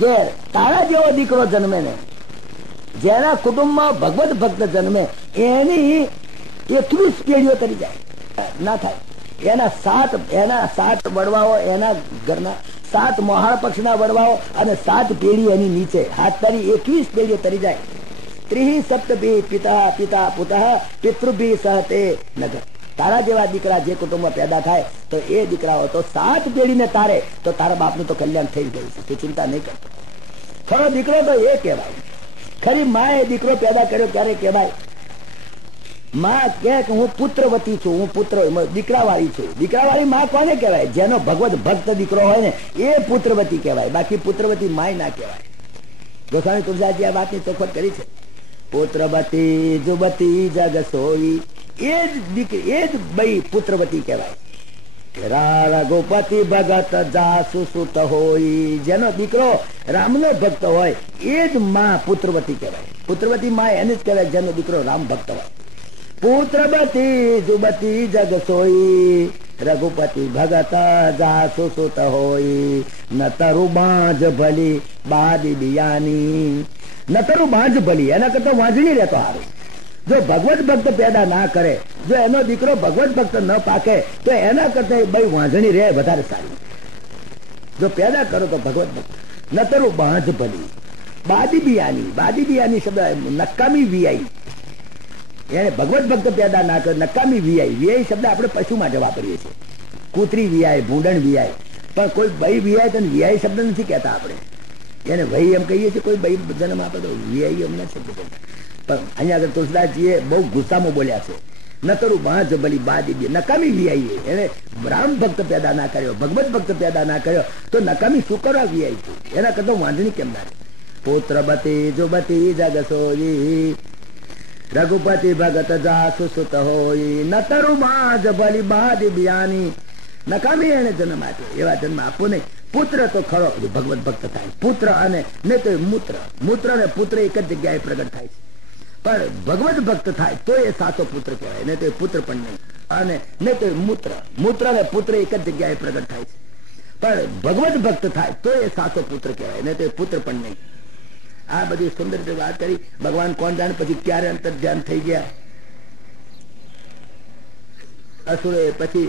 ઘેર તારા જેવો દીકરો જન્મે ને, જેના કુટુંબમાં ભગવત ભક્ત જન્મે એની 21 પેઢીઓ કરી જાય ના થાય. એના સાત વડવાઓ, એના ઘરના 7 મોહાળ પક્ષના વડવાઓ અને 7 પેઢી એની નીચે હાથ તારી 21 પેઢીઓ તરી જાય. ત્રિહી સપ્તભી પિતા પિતા પુતઃ પિતૃભી સહતે નગર. તારા જેવા દીકરા જે કુટુંબમાં પેદા થાય તો એ દીકરાઓ તો 7 પેઢીને તારે તો તારા બાપનું તો કલ્યાણ થઈ ગયું છે, તું ચિંતા નહીં કરતો. ખરો દીકરો તો એ કહેવાય. ખરી માં એ દીકરો પેદા કર્યો ક્યારે કહેવાય? માં કે હું પુત્રવતી છું, હું પુત્ર દીકરાવાળી છું. દીકરાવાળી માં કોને કહેવાય? જેનો ભગવત ભક્ત દીકરો હોય ને એ પુત્રવતી કહેવાય, બાકી પુત્રવતી માય ના કહેવાય. ગોસ્વામી તુલસીદાસજી આ વાતની ચોખવટ કરી છે. પુત્રવતી જુબતી જગ સોઈ, એ જ ભાઈ પુત્રવતી કહેવાય. રઘુપતિ ભગત જાસુ સુત હોય, જેનો દીકરો રામનો ભક્ત હોય એ જ માં પુત્રવતી કહેવાય. પુત્રવતી માં એને જ કહેવાય જેનો દીકરો રામ ભક્ત હોય. પુત્રવતી જુબતી જગ સોઈ, રઘુપતિ ભગત જાસુ સુત હોય, નતરુ બાંજ ભલી બાદી બિયાની. નતરુ બાંજ ભલી, એના કરતા વાંજણી રહેતો હારું. જો ભગવત ભક્ત પેદા ના કરે, જો એનો દીકરો ભગવત ભક્ત ન પાકે તો એના કરતા ભાઈ વાંઝણી રહે વધારે સારી. જો પેદા કરો તો ભગવત ભક્ત. નતરું બાંધ ભલી બાદી બિયાની. બાદી બિયાની શબ્દ નકામી વીઆઈ, એને ભગવત ભક્ત પેદા ના કરે નકામી વીઆઈ. વીઆઈ શબ્દ આપણે પશુ માટે વાપરીએ છીએ. કૂતરી વીઆઈ, ભૂંડણ વીઆઈ, પણ કોઈ ભાઈ વીઆઈ તો વીઆઈ શબ્દ નથી કહેતા આપણે એને. ભાઈ એમ કહીએ છીએ, કોઈ ભાઈ જન્મ આપે તો વીઆઈ એમ નથી શબ્દ કહેતા. પણ અહીંયા આગળ તુલસીદાસજીએ બહુ ગુસ્સામાં બોલ્યા છે. નતરું બાંજ ભલી બાદી, નકામી વીઆઈ. એને રામ ભક્ત પેદા ના કર્યો, ભગવત ભક્ત પેદા ના કર્યો તો નકામી શું કરવા વીઆઈ છે? એના કરતા વાંધણી કેમ ના? પુત્રબતી જુબતી જગ સોઈ, રઘુપતિ ભગત જાસુ સુત હોય, નતરું બાંજ ભલી બાદી બિયાની. નકામી એને જન્મ આપ્યો, એવા જન્મ આપવો નહીં. પુત્ર તો ખરો ભગવત ભક્ત થાય. પુત્ર અને નહીં તો મૂત્ર, મૂત્ર અને પુત્ર એક જ જગ્યાએ પ્રગટ થાય છે. પણ ભગવત ભક્ત થાય તો એ સાચો પુત્ર કહેવાય, નહીં તો એ પુત્ર પણ નહીં. અને નહીં તો મૂત્ર, મૂત્ર ને પુત્ર એક જ જગ્યાએ પ્રગટ થાય છે. પણ ભગવત ભક્ત થાય તો એ સાચો પુત્ર કહેવાય, નહીં તો એ પુત્ર પણ નહીં. આ બધી સુંદર રીતે વાત કરી. ભગવાન કોણ જાણે પછી ક્યારે અંતર ધ્યાન થઈ ગયા અસુરે. પછી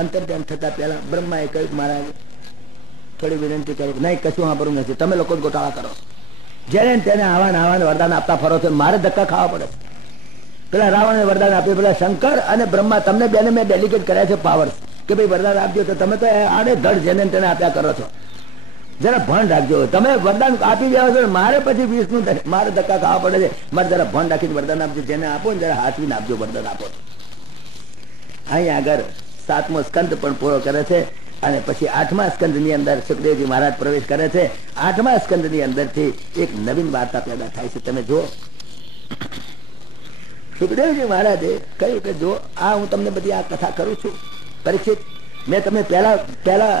અંતર ધ્યાન થતા પહેલા બ્રહ્માએ કહ્યું મહારાજ થોડી વિનંતી કરું. નહીં, કશું સાંભળવું નથી, તમે લોકો ગોટાળા કરો. જેને તેને આવાને વરદાન આપતા ફરો છો, મારે ધક્કા ખાવા પડે. પેલા રાવણે વરદાન આપ્યું, પેલા શંકર અને બ્રહ્મા તમને બેને મેં ડેલિકેટ કર્યા છે પાવર્સ કે ભાઈ વરદાન આપજો, તો તમે તો આડે ધડ જેને તેને આપ્યા કરો છો. જરા ભણ રાખજો. તમે વરદાન આપી દેવા છો, મારે પછી 20 મારે ધક્કા ખાવા પડે છે. મારે જરા ભણ રાખીને વરદાન આપજો. જેને આપો ને જરા હાથવીને આપજો વરદાન આપો. અહીં આગળ 7મો સ્કંદ પણ પૂરો કરે છે અને પછી 8મા સ્કંદ ની અંદર સુખદેવજી મહારાજ પ્રવેશ કરે છે. 8મા સ્કંદ ની અંદર થી એક નવીન વાર્તા પેદા થાય છે. તમે જો સુખદેવજી મહારાજે કહ્યું કે જો આ હું તમને બધી આ કથા કરું છું પરીક્ષિત, મેં તમને પહેલા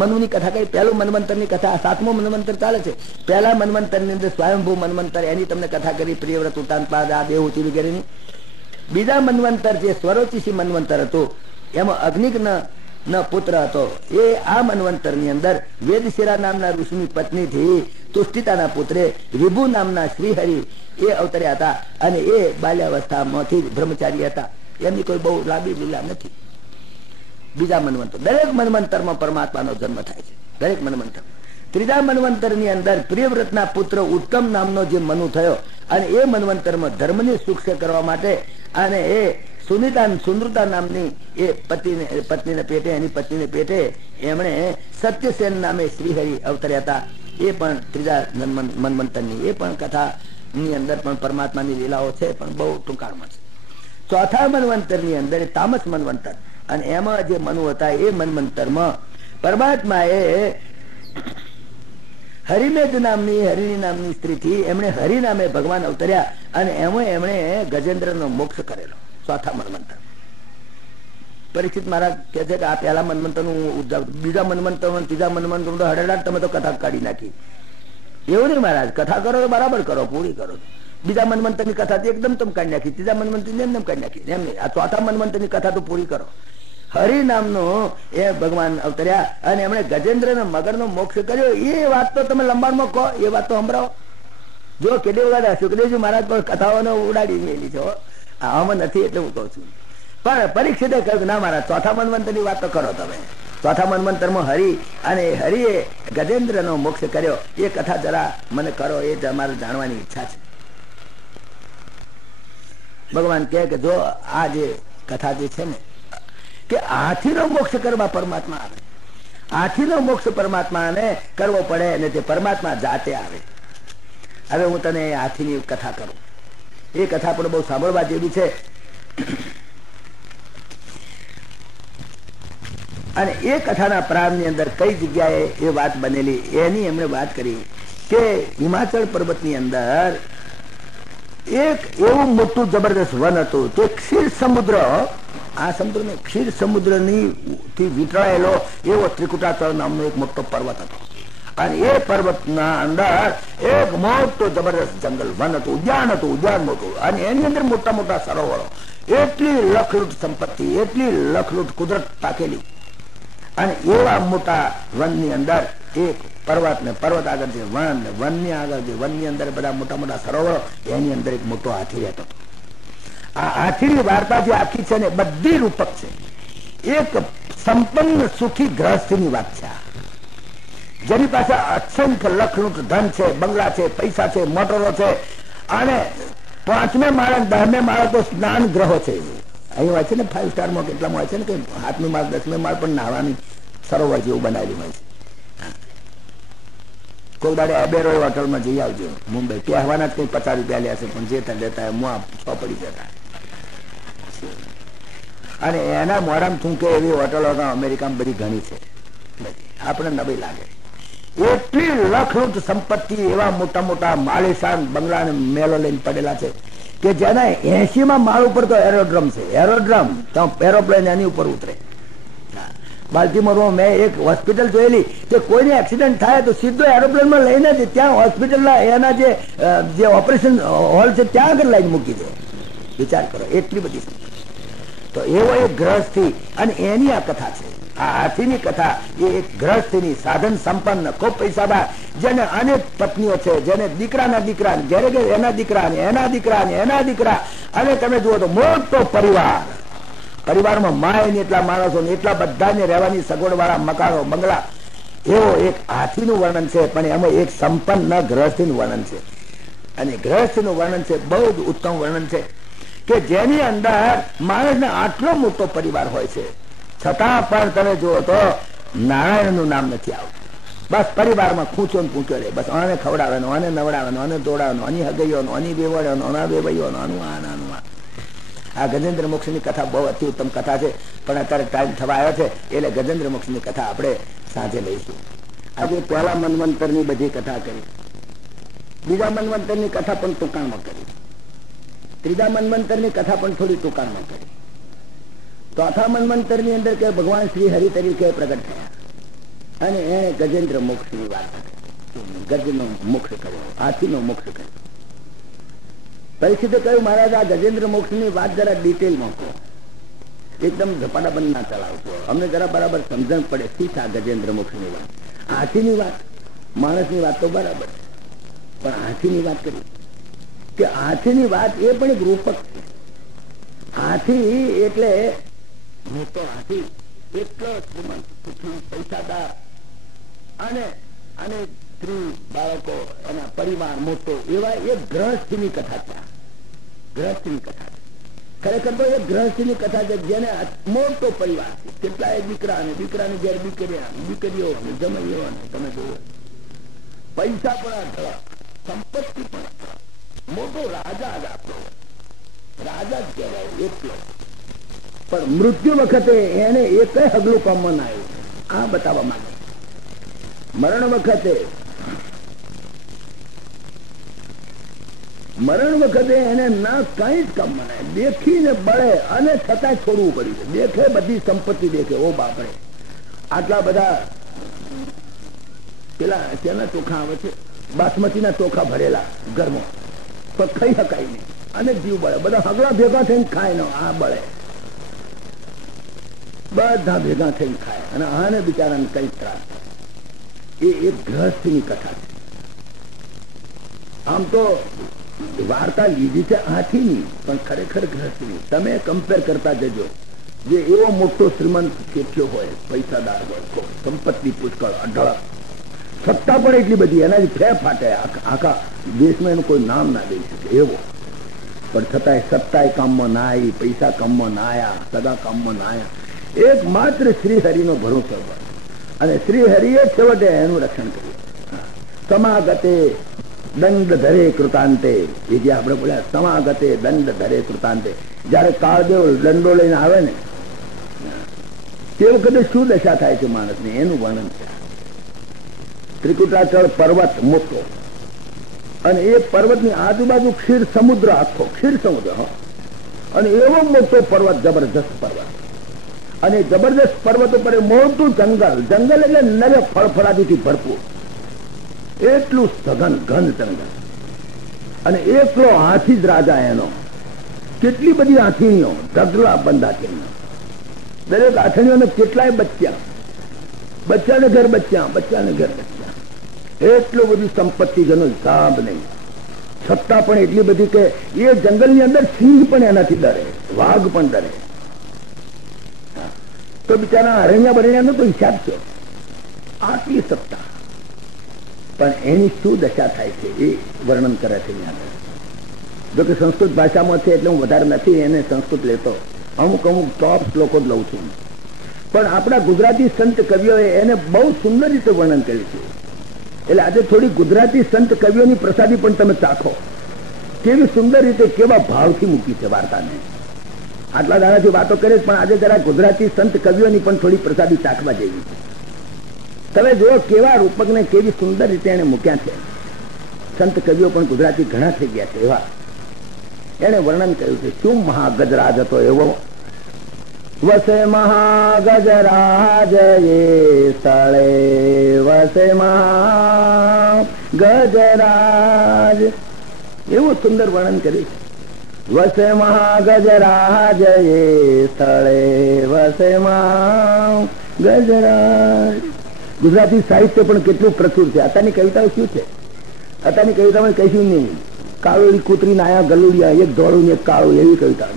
મનુની કથા કહી. પહેલું મન્વંતર ની કથા, 7મો મન્વંતર ચાલે છે. પહેલા મન્વંતર ની અંદર સ્વયંભૂ મન્વંતર એની તમને કથા કરી, પ્રિયવ્રત ઉતાનપાદ આ દેવહૂતિ વગેરેની. બીજા મન્વંતર જે સ્વરોચિષી મન્વંતર હતું એમાં અગ્નિજ્ઞ પુત્ર હતો. એ આ મન્વંતર ની અંદર વેદશિરા નામના ઋષિની પત્નીથી તુષ્ટિતાના પુત્રે વિભુ નામના શ્રીહરિ એ અવતર્યા હતા અને એ બાલ્યાવસ્થામાંથી બ્રહ્મચારી હતા. એમની કોઈ બહુ લાંબી લીલા નથી. બીજા મન્વંતર, દરેક મન્વંતરમાં પરમાત્માનો જન્મ થાય છે, દરેક મન્વંતર. ત્રીજા મન્વંતર ની અંદર પ્રિયવ્રતના પુત્ર ઉત્તમ નામનો જે મનુ થયો અને એ મન્વંતરમાં ધર્મની સુરક્ષા કરવા માટે અને એ સુંદરતા નામની એ પત્નીને પેટે, એની પત્નીને પેટે એમણે સત્યસેન નામે શ્રીહરિ અવતર્યા હતા. એ પણ ત્રીજા મન્વંતરની એ પણ કથા ની અંદર પણ પરમાત્માની લીલાઓ છે, પણ બહુ ટૂંકાણમાં છે. ચોથા મન્વંતર ની અંદર તામસ મન્વંતર અને એમાં જે મનુ હતા એ મન્વંતરમાં પરમાત્મા એ હરિમેદ હરિની નામની સ્ત્રીથી એમણે હરિ નામે ભગવાન અવતર્યા અને એમાં એમણે ગજેન્દ્રનો મોક્ષ કરેલો. ચોથા મન્વંતર. પરીક્ષિત મહારાજ કહે છે કે આ પહેલા મન્વંતર નું બીજા મન્વંતર ત્રીજા મન્વંતર તો હડેડાટ તમે તો કથા કાઢી નાખી. એવું નહીં મહારાજ, કથા કરો તો બરાબર કરો, પૂરી કરો. બીજા મન્વંતર ની કથા એકદમ તમે કાઢી નાખી, ત્રીજા મન્વંતર ની એમ કાઢી નાખી. એમ નહીં, આ ચોથા મન્વંતર ની કથા તો પૂરી કરો. હરિ નામનો એ ભગવાન અવતર્યા અને એમણે ગજેન્દ્ર ને મગર નો મોક્ષ કર્યો. એ વાત તો તમે લંબાણમાં કહો, એ વાત તો સંભળાવો. જો કેટલી વખત સુખદેવજી મહારાજ પણ કથાઓને ઉડાડી ગયેલી છે, આમાં નથી એટલે હું કઉ છું. પણ પરીક્ષિતે કહ્યું ના મહારાજ ચોથા મન્વંતર ની વાત તો કરો તમે. ચોથા મન્વંતર માં હરિ અને હરિએ ગજેન્દ્ર નો મોક્ષ કર્યો એ કથા જરા મને કરો, એ અમારે જાણવાની ઈચ્છા છે. ભગવાન કહે કે જો આ જે કથા જે છે ને કે હાથીનો મોક્ષ કરવા પરમાત્મા આવે, હાથીનો મોક્ષ પરમાત્માને કરવો પડે અને તે પરમાત્મા જાતે આવે. હવે હું તને હાથીની કથા કરું. એ કથા પણ બહુ સાંભળવા જેવી છે. અને એ કથાના પ્રારંભની અંદર કઈ જગ્યાએ એ વાત બનેલી એની એમણે વાત કરી કે હિમાચલ પર્વતની અંદર એક એવું મોટું જબરદસ્ત વન હતું. તે ક્ષીર સમુદ્ર, આ સમુદ્ર ને ક્ષીર સમુદ્ર થી વીંટળાયેલો એવો ત્રિકુટાચળ નામનો એક મોટો પર્વત હતો. અને એ પર્વતના અંદર એક મોટો જબરદસ્ત જંગલ વન હતું, ઉદ્યાન મોટું. અને એની અંદર મોટા મોટા સરોવરો, એટલી લખલૂટ સંપત્તિ, એટલી લખલૂટ કુદરત પાકેલી. અને એવા મોટા વનની અંદર એક પર્વત ને પર્વત આગળ જે વન, વનની આગળ જે વનની અંદર બધા મોટા મોટા સરોવરો, એની અંદર એક મોટો હાથી રહેતો હતો. આ હાથીની વાર્તા જે આખી છે ને બધી રૂપક છે. એક સંપન્ન સુખી ગ્રહસ્થની વાત છે, જેની પાસે અસંખ્ય લખલૂટ ધન છે, બંગલા છે, પૈસા છે, મોટરો છે. અને 5મે માળે 10મે માળે તો સ્નાન ગ્રહો છે. અહીં હોય છે ને 5 સ્ટારમાં કેટલામાં હોય છે ને કે 7મી માળ 10મે માળ પણ નાહવાની સરોવર જેવું બનાવેલું હોય છે. કોઈ દાડે અબેરોય હોટલમાં જઈ આવજો મુંબઈ, કહેવાના જ કઈ 50 રૂપિયા લેશે પણ જે લેતા મોં 6 પડી જતા. અને એના મોડામાં થૂંકે એવી હોટલો અમેરિકામાં બધી ઘણી છે, આપણે નબળી લાગે. એટલી લખલૂટ સંપત્તિ, એવા મોટા મોટા માલિશાન બંગલા અને મહેલો લઈને પડેલા છે કે જેના 80મા માળ ઉપર તો એરોડ્રમ છે. એરોડ્રમ તો એરોપ્લેન એની ઉપર ઉતરે. બાલ્ટીમોરમાં મેં એક હોસ્પિટલ જોયેલી કે કોઈને એક્સિડન્ટ થાય તો સીધો એરોપ્લેનમાં લઈને જ ત્યાં હોસ્પિટલના એના જે ઓપરેશન હોલ છે ત્યાં આગળ લઈને મૂકી દે. વિચાર કરો, એટલી બધી. તો એવો એક ગ્રહસ્થી અને એની આ કથા છે. આ હાથીની કથા એ એક ગ્રહસ્થની સાધન સંપન્ન ખૂબ પૈસાદાર, જેને અનેક પત્નીઓ છે, જેને દીકરાના દીકરા, ઘેરે ઘેર એના દીકરા ને એના દીકરા ને એના દીકરા, અને તમે જુઓ તો મોટો પરિવાર, પરિવારમાં માય ને એટલા માણસો ને એટલા બધાને રહેવાની સગવડ વાળા મકાનો બંગલા, એવો એક હાથીનું વર્ણન છે. પણ એમાં એક સંપન્ન ગ્રહસ્થનું વર્ણન છે, અને ગ્રહસ્થનું વર્ણન છે બહુ જ ઉત્તમ વર્ણન છે કે જેની અંદર માણસને આટલો મોટો પરિવાર હોય છે, છતાં પણ તમે જુઓ તો નારાયણનું નામ નથી આવતું. બસ પરિવારમાં ખૂંચો ને પૂંચો રહે, બસ આને ખવડાવવાનો, આને નવડાવવાનો, આને દોડાવવાનો, આની હગઈઓનો, આની બેવડવાનો, આના બેવઈઓનો, આનું આનું. આ ગજેન્દ્ર મોક્ષની કથા બહુ અતિ ઉત્તમ કથા છે, પણ અત્યારે ટાઈમ થવા આવ્યો છે એટલે ગજેન્દ્ર મોક્ષની કથા આપણે સાંજે લઈશું. આજે પહેલા મન્વંતરની બધી કથા કરી, બીજા મન્વંતરની કથા પણ ટૂંકાણમાં કરી, ત્રીજા મન્વંતરની કથા પણ થોડી ટૂંકાણમાં કરી, ચોથા મન્વંતરની અંદર કે ભગવાન શ્રી હરિ તરીકે પ્રગટ થયા અને એને ગજેન્દ્ર મોક્ષની વાત કરી, ગજનો મોક્ષ કર્યો, હાથીનો મોક્ષ કર્યો. પરિસ્થિતિ કહ્યું, મહારાજ આ ગજેન્દ્ર મોક્ષની વાત જરા ડિટેલમાં કહો, એકદમ ઝપાટા બંધ ના ચલાવતો, અમને જરા બરાબર સમજણ પડે શી છે આ ગજેન્દ્ર મોક્ષની વાત. હાથીની વાત, માણસની વાત તો બરાબર, પણ હાથીની વાત કરી કે હાથીની વાત એ પણ એક રૂપક છે. હાથી એટલે મોટો હાથી, એટલો શ્રીમંત, પૈસાદાર, અને સ્ત્રી બાળકો, એના પરિવાર મોટો, એવા એક ગ્રહસ્થની કથા છે. ગ્રહસ્થની કથા ખરેખર તો એક ગ્રહસ્થની કથા છે, જેને મોટો પરિવાર છે, કેટલાય દીકરા અને દીકરાની ઘેર દીકરીઓ અને જમાઈઓ, અને તમે જુઓ પૈસા પણ અથવા સંપત્તિ પણ અથવા મોટો રાજા જ આપણો રાજા જ કહેવાય એટલો. પણ મૃત્યુ વખતે એને એક હગલું કામમાં ના આવ્યું, આ બતાવવા માંગે. મરણ વખતે એને ના કઈ જ કામ મનાય, દેખીને બળે અને છતાંય છોડવું પડ્યું છે. દેખે બધી સંપત્તિ, દેખે ઓ બાપરે આટલા બધા પેલા તેના ચોખા આવે છે, બાસમતીના ચોખા ભરેલા ઘરમાં, તો ખાઈ શકાય નહીં અને જીવ બળે, બધા હગલા ભેગા થઈને ખાય ને આ બળે, બધા ભેગા થઈને ખાય અને આને બિચારાને કઈ ત્રાસ. એ એક ગ્રહસ્થની કથા છે. આમ તો વાર્તા લીધી છે હાથીની, પણ ખરેખર ગ્રહસ્થની. તમે કમ્પેર કરતા જજો, જે એવો મોટો શ્રીમંત કેટલો હોય, પૈસાદાર હોય, સંપત્તિ પુષ્કળ, અઢળક, સત્તા પણ એટલી બધી, એનાથી ફે ફાટે, આખા દેશમાં એનું કોઈ નામ ના દઈ શકે એવો, પણ છતાંય સત્તાય કામમાં ના આવી, પૈસા કામમાં ના આવ્યા, સગા કામમાં ના આવ્યા. એકમાત્ર શ્રી હરિનો ભરોસો હોય, અને શ્રી હરિએ છેવટે એનું રક્ષણ કર્યું. સમાગતે દંડ ધરે કૃતાંતે, એ જે આપણે બોલ્યા, સમાગતે દંડ ધરે કૃતાંતે, જયારે કાળદેવ દંડો લઈને આવે ને તે વખતે શું દશા થાય છે માણસની, એનું વર્ણન છે. ત્રિકુટાચળ પર્વત મોટો, અને એ પર્વતની આજુબાજુ ક્ષીર સમુદ્ર, આખો ક્ષીર સમુદ્ર, અને એવો મોટો પર્વત, જબરજસ્ત પર્વત, અને જબરદસ્ત પર્વત ઉપર મોટું જંગલ, જંગલ એટલે નરે ફળફળાદીથી ભરપૂર, એટલું સઘન ઘન જંગલ, અને એકલો હાથી જ રાજા એનો. કેટલી બધી હાથીણીઓ, ઢગલા બંધ હાથીણીઓ, દરેક હાથીણીઓને કેટલાય બચ્ચા, બચ્ચાને ઘર બચ્ચા, બચ્ચાને ઘર બચ્ચા, એટલું બધી સંપત્તિ જેનો હિસાબ નહીં. છતાં પણ એટલી બધી કે એ જંગલની અંદર સિંહ પણ એનાથી ડરે, વાઘ પણ ડરે. તો બિચારા હરણ્યા બરણ્યાનો તો હિસાબ છે. આટલી સત્તા, પણ એની શું દશા થાય છે એ વર્ણન કરે છે. જોકે સંસ્કૃત ભાષામાં છે એટલે હું વધારે નથી એને સંસ્કૃત લેતો, અમુક ટોપ શ્લોકો જ લઉં છું. પણ આપણા ગુજરાતી સંત કવિઓએ એને બહુ સુંદર રીતે વર્ણન કર્યું છે. એટલે આજે થોડી ગુજરાતી સંત કવિઓની પ્રસાદી પણ તમે ચાખો, કેવી સુંદર રીતે, કેવા ભાવથી મૂકી છે વાર્તાને. આટલા દાડાથી વાતો કરે, પણ આજે જરા ગુજરાતી સંત કવિઓની પણ થોડી પ્રસાદી ચાખવા જેવી છે. તમે જુઓ કેવા રૂપકને કેવી સુંદર રીતે એને મૂક્યા છે. સંત કવિઓ પણ ગુજરાતી ઘણા થઈ ગયા છે, એવા એને વર્ણન કર્યું છે. શું મહાગજરાજ હતો એવો, વસે મહાગજરાજ એ સ્થળે, વસે મહાગજરાજ, એવું સુંદર વર્ણન કર્યું છે. વસે મહાગજરાજ એ સ્થળે, વસે ગજરાજ. ગુજરાતી સાહિત્ય પણ કેટલું પ્રચુર છે. અત્યારની કવિતાઓ શું છે? અત્યારની કવિતામાં કહીશું નહીં. કાળોડી કૂતરી નાયા ગલુડિયા, એક ધોળું ને એક કાળું, એવી કવિતા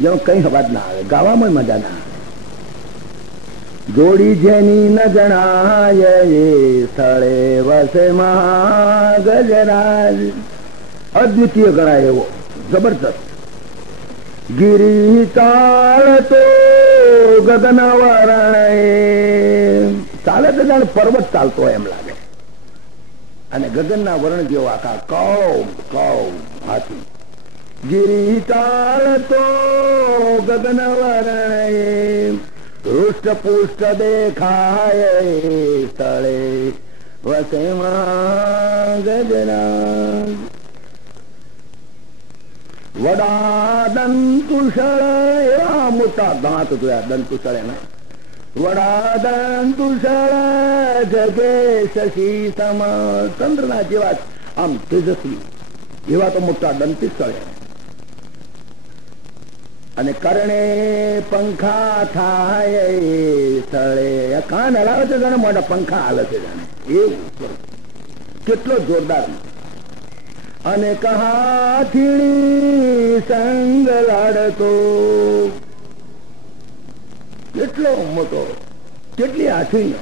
જેનો કઈ અવાજ ના આવે, ગાવામાં મજા ના આવે. જોડી જેની ન જણાય એ સ્થળે વસે મહાગજરાજ. અદ્વિતીય ગણાય એવો, જબરદસ્ત. ગિરી ચાલતો ગગન વરણ, ચાલે તો જાણે પર્વત ચાલતો એમ લાગે. અને ગગનના વરણ જેવો આખા કૌ કૌ હાથી. ગિરી ચાલતો ગગન વરણ, હૃષ્ટ પુષ્ટ દેખાય સ્થળે વસે ગજરાજ. વડા દંતુષળ, એવા મોટા દાંત જોયા દંતુષળ એના. વડા દંતુષળ જગે શશી સમ, ચંદ્રના જેવા આમ તેજસ્વી એવા તો મોટા દંતુષળ. અને કરણે પંખા થાય સ્થળે, કાન હલાવે છે જાણે મોટા પંખા હાલે છે જાણે એવું. કેટલો જોરદાર. અને કહાથી સંગ લાડતો, કેટલો મોટો, કેટલી હાથી.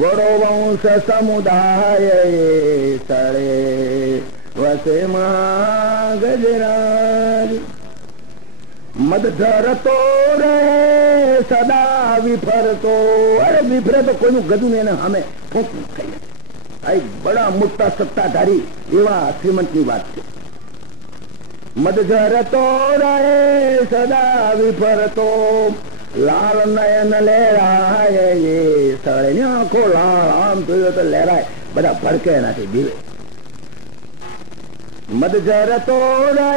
વડો વંશ સમુદાય સ્થળે વસે ગજરાજ. મદ ધરતો રે સદા વિફરતો, અરે વિફરે તો કોઈનું ગજું ને એને સામે ફૂંક થઈ. આ બડા મોટા સત્તાધારી એવા શ્રીમંતની વાત છે. મદ ધરતો રે સદા વિફરતો, લાલ નયન લહેરાય એ સ્થળે, આખો લાલ આમ જોયો તો લહેરાય, બધા ભડકે એનાથી બીવે. મદ જરતો રે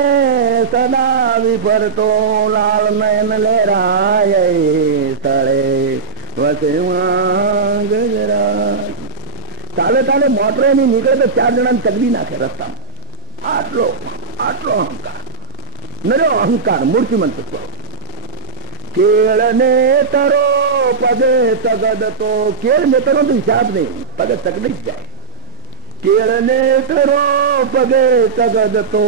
સદા વિફરતો, લાલ નયન લહેરાય સ્થળે વસે ગજરાજ. ચાલે ચાલે મોટર એની નીકળે તો 4 જણાને તગડી નાખે રસ્તામાં. આટલો આટલો અહંકાર, નરો અહંકાર, મૂર્તિમંત સ્વરૂપ. કેળ ને તરો પગે તગદ તો, કેળ નેતરો તો હિસાબ નહીં, પગે તગડી જ જાય. કેળ ને તરો પગે તગદ તો,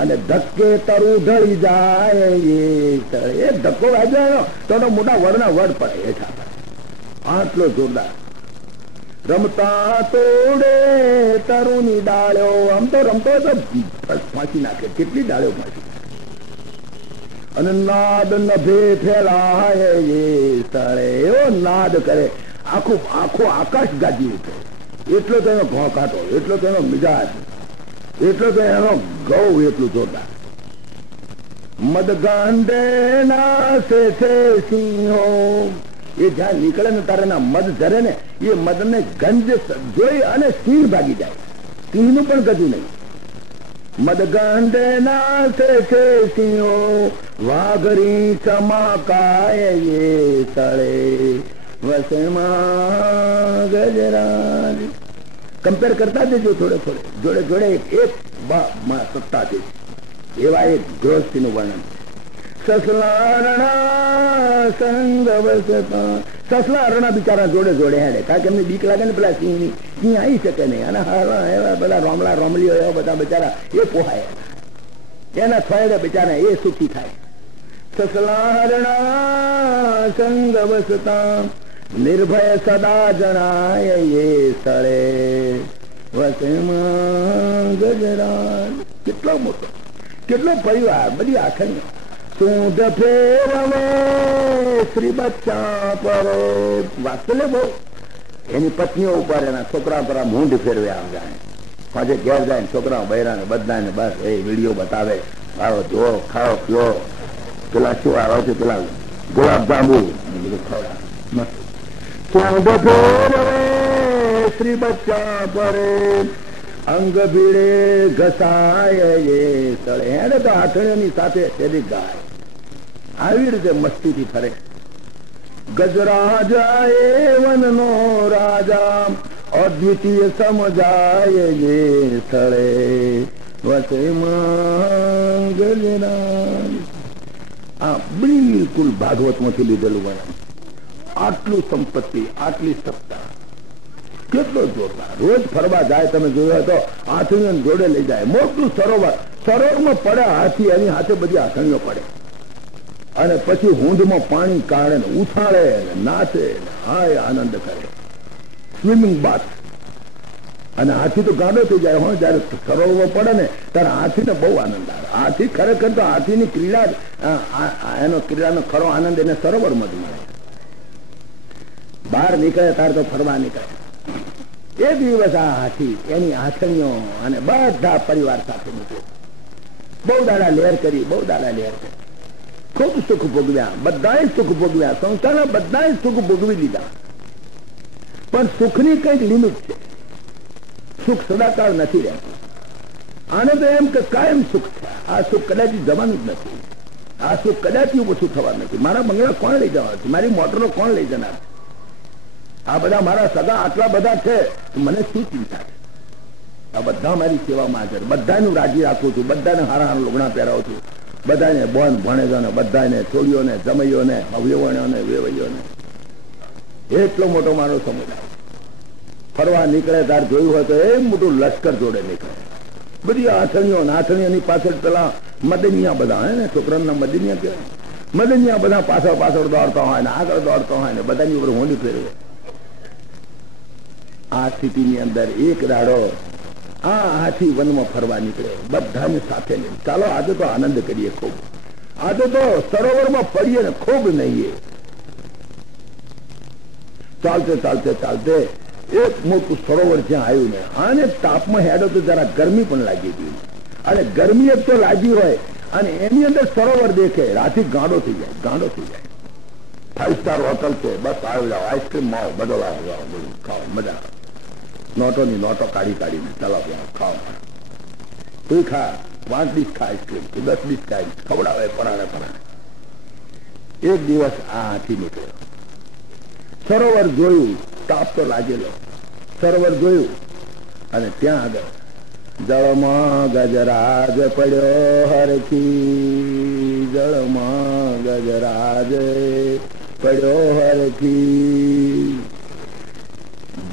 અને ધક્કે તરું ઢળી જાય એ ધક્કો વાગ્યો તો મોટા વડના વડ પડે હેઠા. આટલો જોરદાર. રમતા તોડે તરુની ડાળ્યો, આમ તો રમતો તો ફાંસી નાખે, કેટલી ડાળ્યો ફાંસી. અને નાદ નભે ફેલાય એ સ્થળે, એવો નાદ કરે, આખું આખું આકાશ ગાજી ઉઠે. એટલો તો એનો ભોંકાતો, એટલો તો એનો મિજાજ, એટલો તો એનો ગૌ, એટલું જોરદાર. મદગાંડે નાસે છે સિંહો, એ જ્યાં નીકળે ને તારે મદ ધરે ને, એ મદ ને ગંજ જોઈ અને સિંહ ભાગી જાય. સિંહ નું પણ ગજું નહીં. મદગંડે નાસે છે સિંહો, વાઘરી ચમકાય એ તળે વસે ગજરાજ. કમ્પેર કરતા જજો થોડે થોડે, જોડે જોડે એક સત્તા છે એવા એક ગૃહસ્થી નું વર્ણન. સસલા રણા સંગ વસતા, સસલા રણા બિચારા જોડે જોડે હેડે, કારણ કે એમને બીક લાગે ને પેલા સિંહ ની, સિંહ આવી શકે નહીં. અને એવા બધા રોમલા રોમલીઓ એવા બધા બિચારા એ પોહાય, એના થયેડે બિચારા એ સુખી થાય. સસલા રણા સંગ વસતા, નિર્ભય સદા જણાય એ સ્થળે વસે ગજરાજ. કેટલો મોટો, કેટલો પરિવાર, બધી આખરી. સૂંઢ ફેરવે શ્રી બચ્ચા પર, વાત્સલ્ય બહુ. એની પત્નીઓ ઉપર, એના છોકરા પર મૂંઢ ફેરવે. આમ જાય પાછે ઘેર જાય, છોકરાઓ બૈરાને બધાને બસ એ વિડીયો બતાવે, આવો જુઓ, ખાઓ પીઓ, પેલા શું આવે છે, પેલા ગુલાબ જાંબુ ખવડાવે. સૂંઢ ફેરવે શ્રી બચ્ચા પર, અંગ ભીડે ઘસાય એ સ્થળે. એને તો આઠણીઓની સાથે શેરી ગાય, આવી રીતે મસ્તીથી ફરે. ગજરાજ એ વનનો રાજા, અદ્વિતીય સમજાય એ સ્થળે વસે ગજરાજ. આ બિલકુલ ભાગવત માંથી લીધેલું વર્ણન. આટલું સંપત્તિ, આટલી સત્તા, કેટલો જોરદાર. રોજ ફરવા જાય, તમે જોયો તો હાથીઓ જોડે લઈ જાય. મોટું સરોવર, સરોવરમાં પડે હાથી, એની હાથે બધી હાથણીઓ પડે, અને પછી ઊંધમાં પાણી કાઢે ને ઉછાળે ને નાચે ને હાય આનંદ કરે, સ્વિમિંગ બાથ. અને હાથી તો ગાડો થઈ જાય હો, જયારે સરોવર પડે ને ત્યારે હાથીને બહુ આનંદ આવે. હાથી ખરેખર તો હાથીની ક્રીડા, એનો ક્રીડાનો ખરો આનંદ એને સરોવરમાં જ મળે. બહાર નીકળે ત્યારે તો ફરવા નીકળે. એ દિવસ આ હાથી એની હાથણીઓ અને બધા પરિવાર સાથે નીકળે. બહુ દાડા લહેર કરી, બહુ દાડા લહેર કરી, ખૂબ સુખ ભોગવ્યા, બધાએ સુખ ભોગવ્યા, સંસારના બધાએ સુખ ભોગવી લીધા. પણ સુખની કઈક લિમિટ છે. સુખ સદાકાળ નથી રહેતું. આને તો એમ કે કાયમ સુખ છે. આ સુખ કદાચ જવાનું જ નથી. આ સુખ કદાચ ઓછું થવાનું નથી. મારા બંગલા કોણ લઈ જવાના છે? મારી મોટરો કોણ લઈ જનાર? આ બધા મારા સગા આટલા બધા છે, મને શું ચિંતા છે? આ બધા મારી સેવામાં હાજર, બધાનું રાજી રાખું છું, બધાને હારા હારા લુગણા પહેરાવું છું, બધાને બોન ભણેજોને, બધાને છોડીઓને, જમૈયોને, અવયવોને, વેવૈયોને. એટલો મોટો મારો સમુદાય. ફરવા નીકળે તાર જોયું હોય તો એ મોટું લશ્કર જોડે નીકળે. બધી હાથણીઓ, હાથણીઓની પાછળ પેલા મદનિયા બધા હે ને, છોકરાના મદનિયા કહેવાય. મદનિયા બધા પાછળ પાછળ દોડતા હોય ને આગળ દોડતા હોય ને બધાની ઉપર હોંડી ફેરવે. આ સ્થિતિની અંદર એક દાડો આ હાથી વનમાં ફરવા નીકળે, બધાને સાથે લઈને. ચાલો આજે તો આનંદ કરીએ ખૂબ, આજે તો સરોવરમાં પડીએ ને ખૂબ નહીએ. ચાલતે ચાલતે ચાલતે એક મોટું સરોવર જ્યાં આવ્યું ને, આને તાપમાં હેડો તો જરા ગરમી પણ લાગી ગઈ. અને ગરમી એક તો લાગી હોય અને એની અંદર સરોવર દેખે, રાથી ગાંડો થઈ જાય, ગાંડો થઈ જાય. 5 સ્ટાર હોટલ છે, બસ આવી જાઓ, આઈસ્ક્રીમ માવો, બધો ખાઓ, મજા. નોટોની નોટો કાઢી કાઢીને ચાલો ખાઓ. તું ખા, 5 ડીશ ખા આઈસ્ક્રીમ, 10 ડીશ ખા, ખવડાવે પરાણે પરાણે. એક દિવસ આ હાથી નીકળ્યો, સરોવર જોયું, તાપ તો લાગેલો, સરોવર જોયું અને ત્યાં આગળ જળમાં ગજરાજ પડ્યો હરખી, જળમાં ગજરાજ પડ્યો હરખી.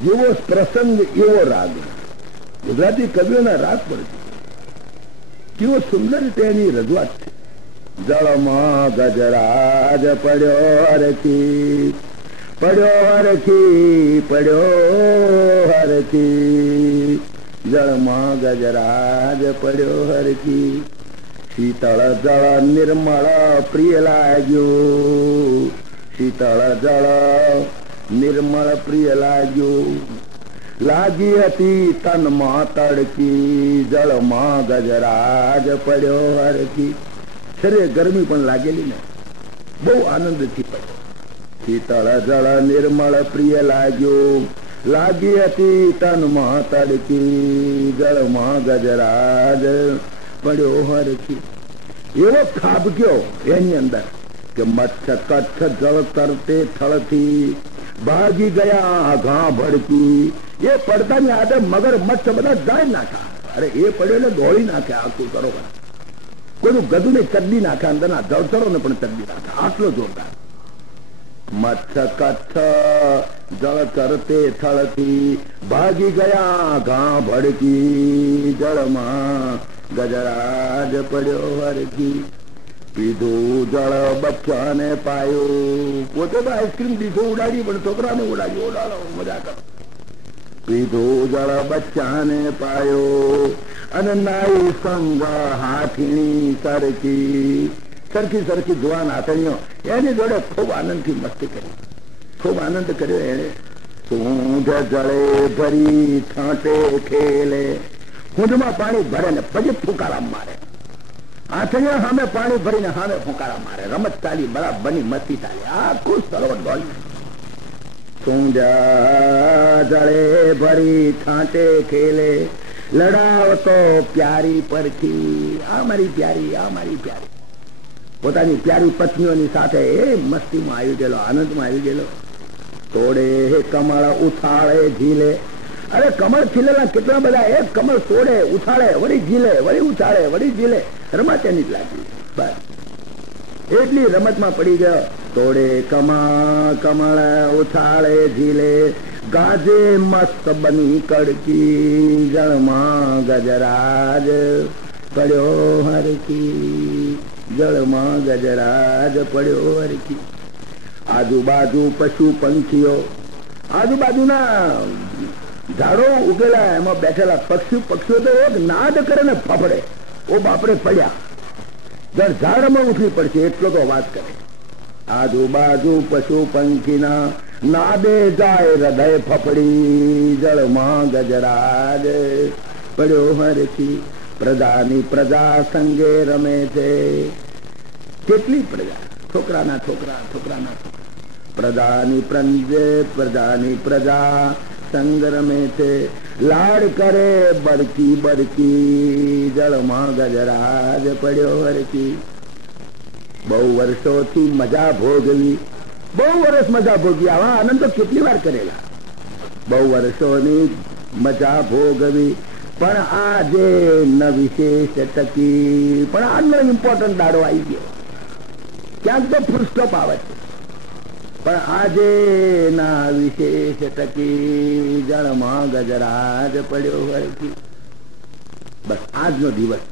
જેવો પ્રસંગ એવો રાગ. ગુજરાતી કવિઓના રાગ પર કેવો સુંદર રીતે એની રજૂઆત છે. જળમાં ગજરાજ પડ્યો હરખી, પડ્યો હરખી, પડ્યો હરખી, જળમાં ગજરાજ પડ્યો હરખી. શીતળ જળ નિર્મળ પ્રિય લાગ્યું, શીતળ જળ નિર્મળ પ્રિય લાગ્યું. લાગી હતી તનમાં તડકી, જળમાં ગજરાજ પડ્યો હરખી. શરીરે ગરમી પણ લાગેલી ને, બહુ આનંદથી પડ્યો. શીતળ જળ નિર્મળ પ્રિય લાગ્યું, લાગી હતી તનમાં તડકી, જળમાં ગજરાજ પડ્યો હરખી. એવો ખાબક્યો એની અંદર કે મચ્છ કચ્છ જળ તરતે થળથી ભાગી ગયા ઘા ભડકી. એ પડતાની આદે મગર મચ્છ બધા જાય નાખ્યા. અરે એ પડ્યો ને દોડી નાખ્યા આખું સરોવર. કોઈનું ગધું ને ચડડી નાખ્યા, અંદરના જળચરો ને પણ ચડડી નાખ્યા. આટલો જોરદાર. મચ્છ કચ્છ જળ તરતે થળથી ભાગી ગયા ઘા ભડકી, જળમાં ગજરાજ પડ્યો હરખી. પીધું જળ બચ્ચાને પાયું, પોતે તો આઈસ્ક્રીમ દીધો ઉડાડી પણ છોકરાને ઉડાડી, ઉડાડો મજા કરો. પીધું જળ બચ્ચાને પાયો અને નાઈ સંગ હાથીની સરખી. સરખી સરખી જુવાન હાથણીઓ એની જોડે ખૂબ આનંદથી મસ્તી કરી, ખૂબ આનંદ કર્યો એને. સૂંઢ જળે ભરી છાંટે ખેલે, સૂંઢમાં પાણી ભરે ને પછી ફૂંકારા મારે. હાથણીઓ સામે પાણી ભરીને સામે ફૂંકારા મારે. રમત ચાલી, બરાબરની મસ્તી ચાલી, આખું સરોવર દોડી. સૂંઢ જળે ભરી છાંટે ખેલે, લડાવતો પ્યારી પરથી. આ મારી પ્યારી, આ મારી પ્યારી. પોતાની પ્યારી પત્નીઓની સાથે એ મસ્તીમાં આવી ગયેલો, આનંદમાં આવી ગયેલો. તોડે કમળ ઉછાળે ઝીલે. અરે કમળ ખીલેલા કેટલા બધા. એક કમળ તોડે, ઉછાળે, વળી ઝીલે, વળી ઉછાળે, વળી ઝીલે. રમાતેની જ લાગી. બસ એટલી રમતમાં પડી ગયો. તોડે કમળ ઉછાળે ઝીલે, ગાજે મસ્ત બની કડકી, જળમાં ગજરાજ પડ્યો હરકી, જળમાં ગજરાજ પડ્યો હરકી. આજુબાજુ પશુ પંખીઓ, આજુબાજુના ઝાડો ઉગેલા એમાં બેઠેલા પક્ષીઓ તો એક નાદ કરે ને ફફડે, ઓ બાપડે પડ્યા, ઝાડમાં ઉઠવી પડશે એટલો તો વાત કરે. આજુબાજુ પશુ પંખીના નાદે જાય હૃદય ફફડી, જળમાં ગજરાજ પડ્યો હરખી. પ્રજાની પ્રજા સંગે રમે છે, કેટલી પ્રજા, છોકરાના છોકરા, છોકરાના છોકરા. પ્રજાની પ્રજા સંગ રમે છે, લાડ કરે બરકી બરકી, જળમાં ગજરાજ પડ્યો હરકી. બહુ વર્ષોથી મજા ભોગવી, બહુ વર્ષ મજા ભોગવી, આવા આનંદ તો કેટલી વાર કરેલા. બહુ વર્ષોની મજા ભોગવી, પણ આજે ન વિશેષ ટકી. પણ આજનો ઇમ્પોર્ટન્ટ દાડો આવી ગયો, ક્યાંક તો ફૂલ સ્ટોપ આવે છે, પણ આજે ના વિશેષ ટકી, જળમાં ગજરાજ પડ્યો હરકી. બસ આજનો દિવસ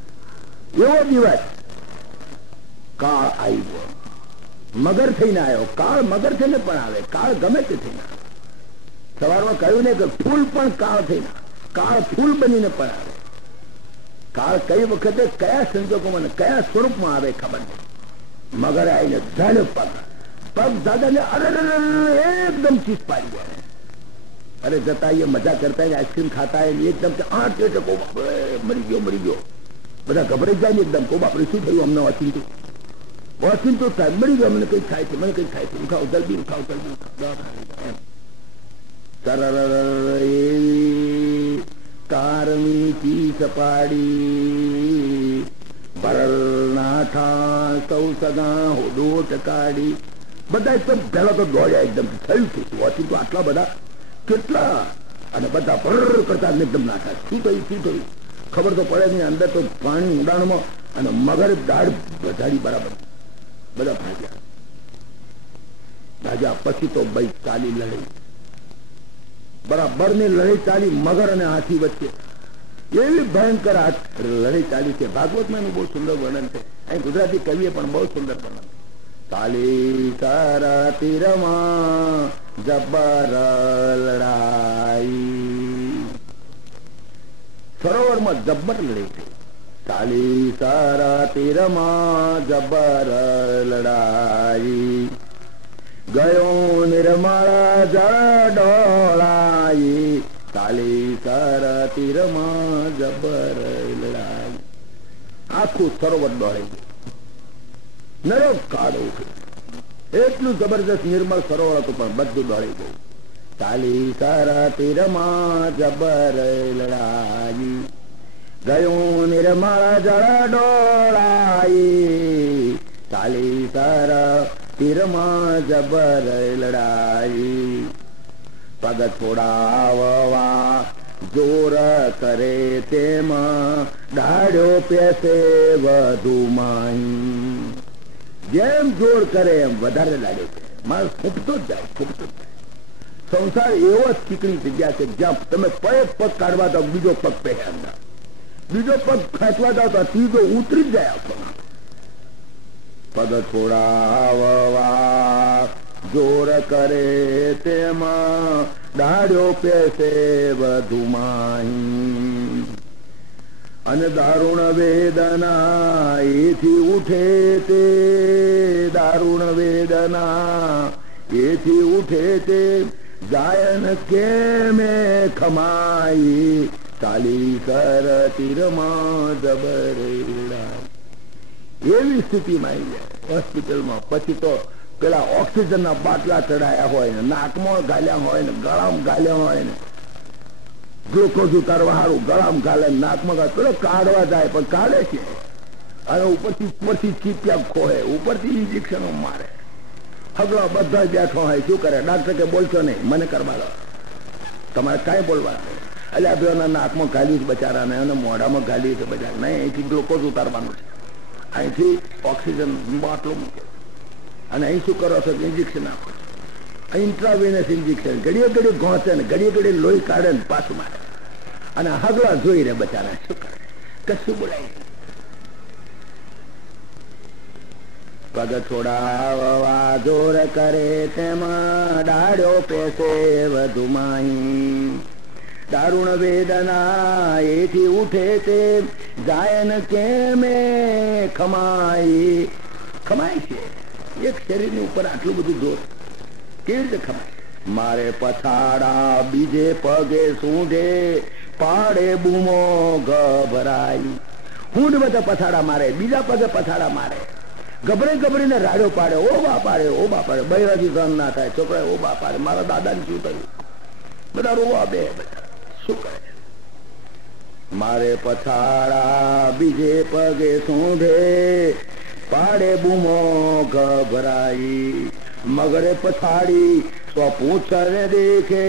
એવો દિવસ, કાળ આવી ગયો, મગર થઈને આવ્યો. કાળ મગર થઈને પણ આવે, કાળ ગમે તે થઈને આવે. સવારમાં કહ્યું ને કે ફૂલ પણ કાળ થઈને, કાળ ફૂલ બનીને પણ આવે. કાળ કઈ વખતે કયા સંજોગોમાં કયા સ્વરૂપમાં આવે ખબર નહીં. મગર આવીને ઝાડ્યો પગ દાદાને અરે એકદમ ચીસ પાડી ગયા. અરે જતા એ મજા કરતા આઈસ્ક્રીમ ખાતા એકદમ 8 મરી ગયો. બધા ગભરાઈ જાય ને એકદમ, કો બાપરે શું થયું અમને? ઓચિંતો સાહેબ મરી ગયો, મને કઈ થાય છે, મને કઈ થાય છે, ઉઠાવ જલ્દી ઉઠાવ જલ્દી ઉઠાવ. એવી કારમી ચીસ પાડી, ભરલ નાઠા સૌ સગા હોડોટ કાઢી. બધા એકદમ પહેલા તો દોડ્યા, એકદમ થયું છે વોચિંગ તો આટલા બધા કેટલા, અને બધા ભર કરતા એકદમ નાઠા. શું થયું ખબર તો પડે નહીં. અંદર તો પાણી ઉડાણમાં, અને મગર દાઢ વધારી બરાબર, બધા ભાગ્યા. પછી તો ભાઈ ચાલી લડાઈ, બરાબર ની લડાઈ ચાલી મગર અને હાથી વચ્ચે. એવી ભયંકર લડાઈ ચાલી છે. ભાગવતમાં એનું બહુ સુંદર વર્ણન છે. અહીં ગુજરાતી કવિએ પણ બહુ સુંદર વર્ણન. ચાલી તારા તીરમાં જબર લડાઈ, સરોવરમાં જબ્બર લડાઈ છે. ચાલી તારા તીરમાં જબર લડાઈ, ગયો નિર્મળ જળ ડોળાઈ, ચાલી તારા તીરમાં જબર લડાઈ. આખું સરોવર ડોળાઈ ગયું, નરો કાળો એટલું જબરજસ્ત નિર્મળ સરોવર હતું, પણ બધું ડોળી ગયું. ચાલી તારા તીરમાં જબર લડાઈ, ગયું નિર્મળ જળ ડોળાઈ, ચાલી તારા તીરમાં જબર લડાઈ. પગ છોડાવવા જોર કરે તેમાં, દાડ્યો પેસે વધુ માહી. જેમ જોર કરે એમ વધારે લાગે છે, માણસ ફૂટતો જ જાય, ફૂટતો જ જાય. સંસાર એવો જ ચીકણી જગ્યા છે, જ્યાં તમે પગ કાઢવા દો બીજો પગ પહેલા અંદર, બીજો પગ ખેંચવા દો તો ત્રીજો ઉતરી જ જાય આખોમાં. પગ છોડાવવા જોર કરે તેમાં, દાડ્યો પેસે વધુ માહી. અને દારૂણ વેદના એથી ઉઠે તે, દારૂણ વેદના એથી ઉઠે તે, ગાયન કેમે ખમાઈ, ચાલી કર તીરમાં જબર. એવી સ્થિતિમાં આવી જાય હોસ્પિટલમાં. પછી તો પેલા ઓક્સિજનના બાટલા ચડાયા હોય ને, નાકમાં ગાલ્યા હોય ને, ગળામાં ગાલ્યા હોય ને, ગ્લુકોઝ ઉતારવા સારું ગળામાં ગાલે, નાકમાં ગાલે, પેલો કાઢવા જાય પણ કાઢે છે. અને ઉપરથી ચીપિયા ખોહે, ઉપરથી ઇન્જેક્શનો મારે. હગલો બધા બેઠો હોય, શું કરે? ડાક્ટર કે બોલશો નહીં, મને કરવા દો, તમારે કાંઈ બોલવા. એટલે આ બેના નાકમાં ગાલ્યું છે બચારાને, અને મોઢામાં ગાલ્યું છે બચારા. નહીં, અહીંથી ગ્લુકોઝ ઉતારવાનું છે. અહીંથી ઓક્સિજન બાટલો મૂકે અને અહીં શું કરો છો? ઇન્જેક્શન આપો છો. ઇન્ટ્રાવેનસ ઇન્જેક્શન ઘડીએ ઘડી ગોંચે ને ઘડીએ ઘડી લોહી કાઢે ને પાછું મારે. અને હગલા જોઈ રે બચારા શું કરે? કશું બોલાય. પગ છોડાવવા જોર કરે તેમાં ડાળ્યો પેસે વધુ માહી. દારૂણ વેદના એથી ઉઠે તે જાયન કેમે ખમાય. ખમાય છે એક શરીરની ઉપર આટલું બધું જોર કેવી રીતે ખમાય? મારે પછાડા બીજે પગે સૂંઢે પાડે બૂમો ગભરાઈ. હુંડ બધા પછાડા મારે, બીજા પગે પછાડા મારે, ગભરાઈ ગભરીને રાડો પાડે, ઓ બા પાડે, ઓ બા પાડે. બૈરાજી સહન ના થાય, છોકરા ઓ બા પાડે. મારા દાદાને શું થયું? બધા રોવા બે બધા શું કરે? મારે પછાડા બીજે પગે સૂંઢે પાડે બૂમો ગભરાઈ. મગરે પછાડી સ્વપૂછને દેખે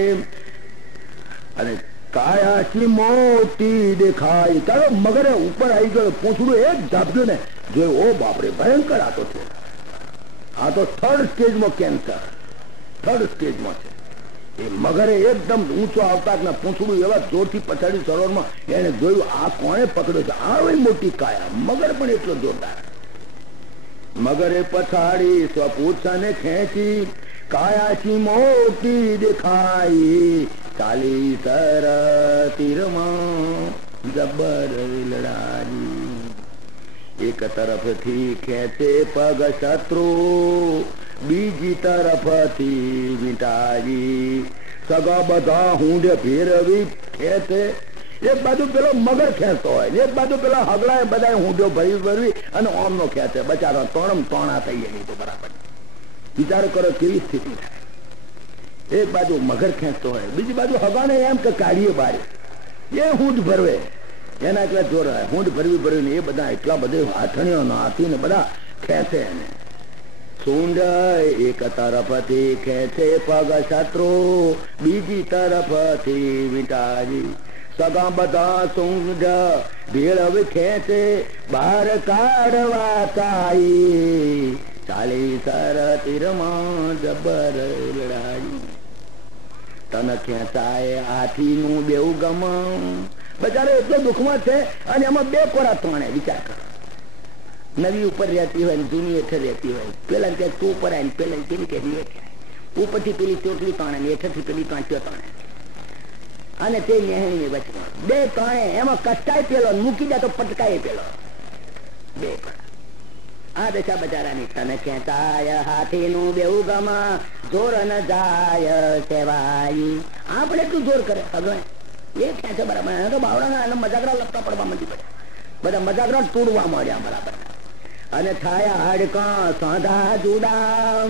અને કાયાથી મોટી દેખાય. તારો મગરે ઉપર આવી ગયો, પૂંછડું એક ઝાપટ્યું ને જોયું, ઓ બાપરે ભયંકર આ તો છે. આ તો થર્ડ સ્ટેજમાં કેન્સર, થર્ડ સ્ટેજમાં છે. એ મગરે એકદમ ઊંચો આવતા ને પૂંછડું એવા જોરથી પછાડી સરોવરમાં એને જોયું, આ કોણે પકડ્યો છે? આવી મોટી કાયા. મગર પણ એટલો જોરદાર. મગરે પછાડી સ્વપૂછને ખેંચી કાયાથી મોટી દેખાઈ. ચાલી સર તીરમાં જબર લડાઈ. એક તરફથી ખેંચે પગ શત્રુ, બીજી તરફથી વીંટાવી. સગા બધા હુંડે ફેરવી ખેંચે. એક બાજુ પેલો મગર ખેંચતો હોય, એક બાજુ પેલા હગલા બધા હુંડો ભરવી અને ઓમનો ખેંચે. બચારો તોણમ તોણા થઈ ગયેલી તો બરાબર. વિચારો કરો કેવી સ્થિતિ થાય. એક બાજુ મગર ખેંચતો હોય, બીજી બાજુ હગાને એમ કે કાઢીએ બારે એ હુંડ ભરવે. એના એટલા જોર હોય, હુંડ ભરવી એ બધા એટલા બધે હાથણીઓ હાથીને બધા ખેંચે એને. સૂંઢ એક તરફથી ખેંચે પગ શત્રુ, બીજી તરફથી વીંટાવી. સગા બધા સૂંઢ ભેળવ ખેંચે, બહાર કાઢવા ચાઈ. ચાલી સર તીરમાં જબર લડાઈ. તન ખેંચાય હાથીનું બેઉ ગમ. બચારો એટલો દુઃખમાં છે અને એમાં બે કોરા ત્રણે. વિચાર કરો, નવી ઉપર રહેતી હોય ને જૂની હેઠળ રહેતી હોય. પેલા ક્યાંક તું ઉપર આવે, પેલા પેલી કે ઉપરથી પેલી ચોટલી ત્રણે ને હેઠળથી પેલી પાંચો ત્રણે, અને તે નેહણી વચમાં બે ત્રણે. એમાં કષ્ટાય પેલો, મૂકી જાય તો પટકાય પેલો. બે કોરા. આ દશા બચારાની. તને ખેંચાય હાથીનું બેઉ ગમા, જોર ન જાય સેવાઈ. આપણે એટલું જોર કરે ભગવાન એ ખેંચે બરાબર. તો બાવડાના મજાકરા લપતા પડવા માંડી પડે, બધા મજાકરા તોડવા માંડ્યા બરાબર. અને થાયા હાડકા સાંધા જુડા,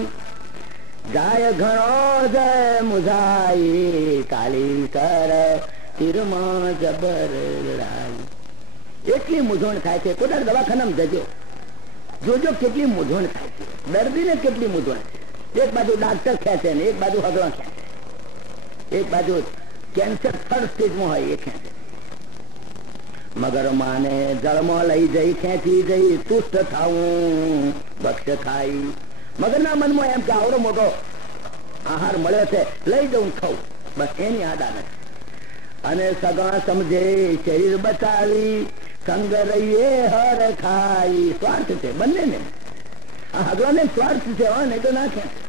જાય ઘણો જય મુજાઈ. કાલી કર તીરમાં જબર લડાઈ. એટલી મૂંઝવણ થાય છે. કોઈ દવાખાનામાં જજો, જોજો કેટલી મૂંઝવણ થાય છે. દર્દીને કેટલી મૂંઝવણ છે. એક બાજુ ડાક્ટર ખેંચે ને એક બાજુ હગલા ખેંચે, એક બાજુ કેન્સર થર્ડ સ્ટેજમાં હોય એ ખેંચે. મગર માને જળમાં લઈ જઈ ખેંચી જઈ, તુષ્ટ થાવું ભક્ષ્ય ખાઈ. મગરના મનમાં એમ કે આવડો મોટો આહાર મળ્યો છે, લઈ જવું ખાવું, બસ એની આદા નથી. અને સગા સમજે શરીર બચાવી, સંગ રહીએ હર ખાઈ. સ્વાર્થ છે બંને ને. આ હગલાને સ્વાર્થ છે, નહીં તો ના ખેંચે.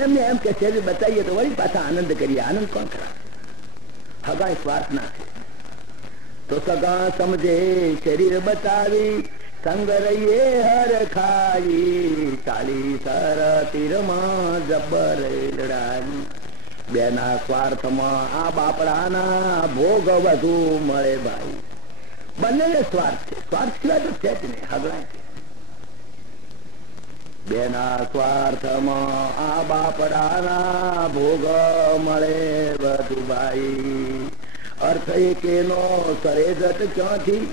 એમને એમ કે શરીર બચાવીએ તો વળી પાછા આનંદ કરીએ. આનંદ કોણ કરા? હગાય સ્વાર્થ ના છે. તો સગા સમજે શરીર બચાવી, સંગ રહીએ હર ખાઈ. ચાલી સર તીરમાં જબર લડાઈ. બેના સ્વાર્થમાં આ બાપડાના ભોગ વધુ મળે ભાઈ. બંને સ્વાર્થ છે. સ્વાર્થ સિવાય તો છે જ નહીં. હગલાય છે. બેના સ્વાર્થમાં આ બાપડાના ભોગ મળે વધુ ભાઈ. અર્થ એકેનો સરે જટ ક્યાંથી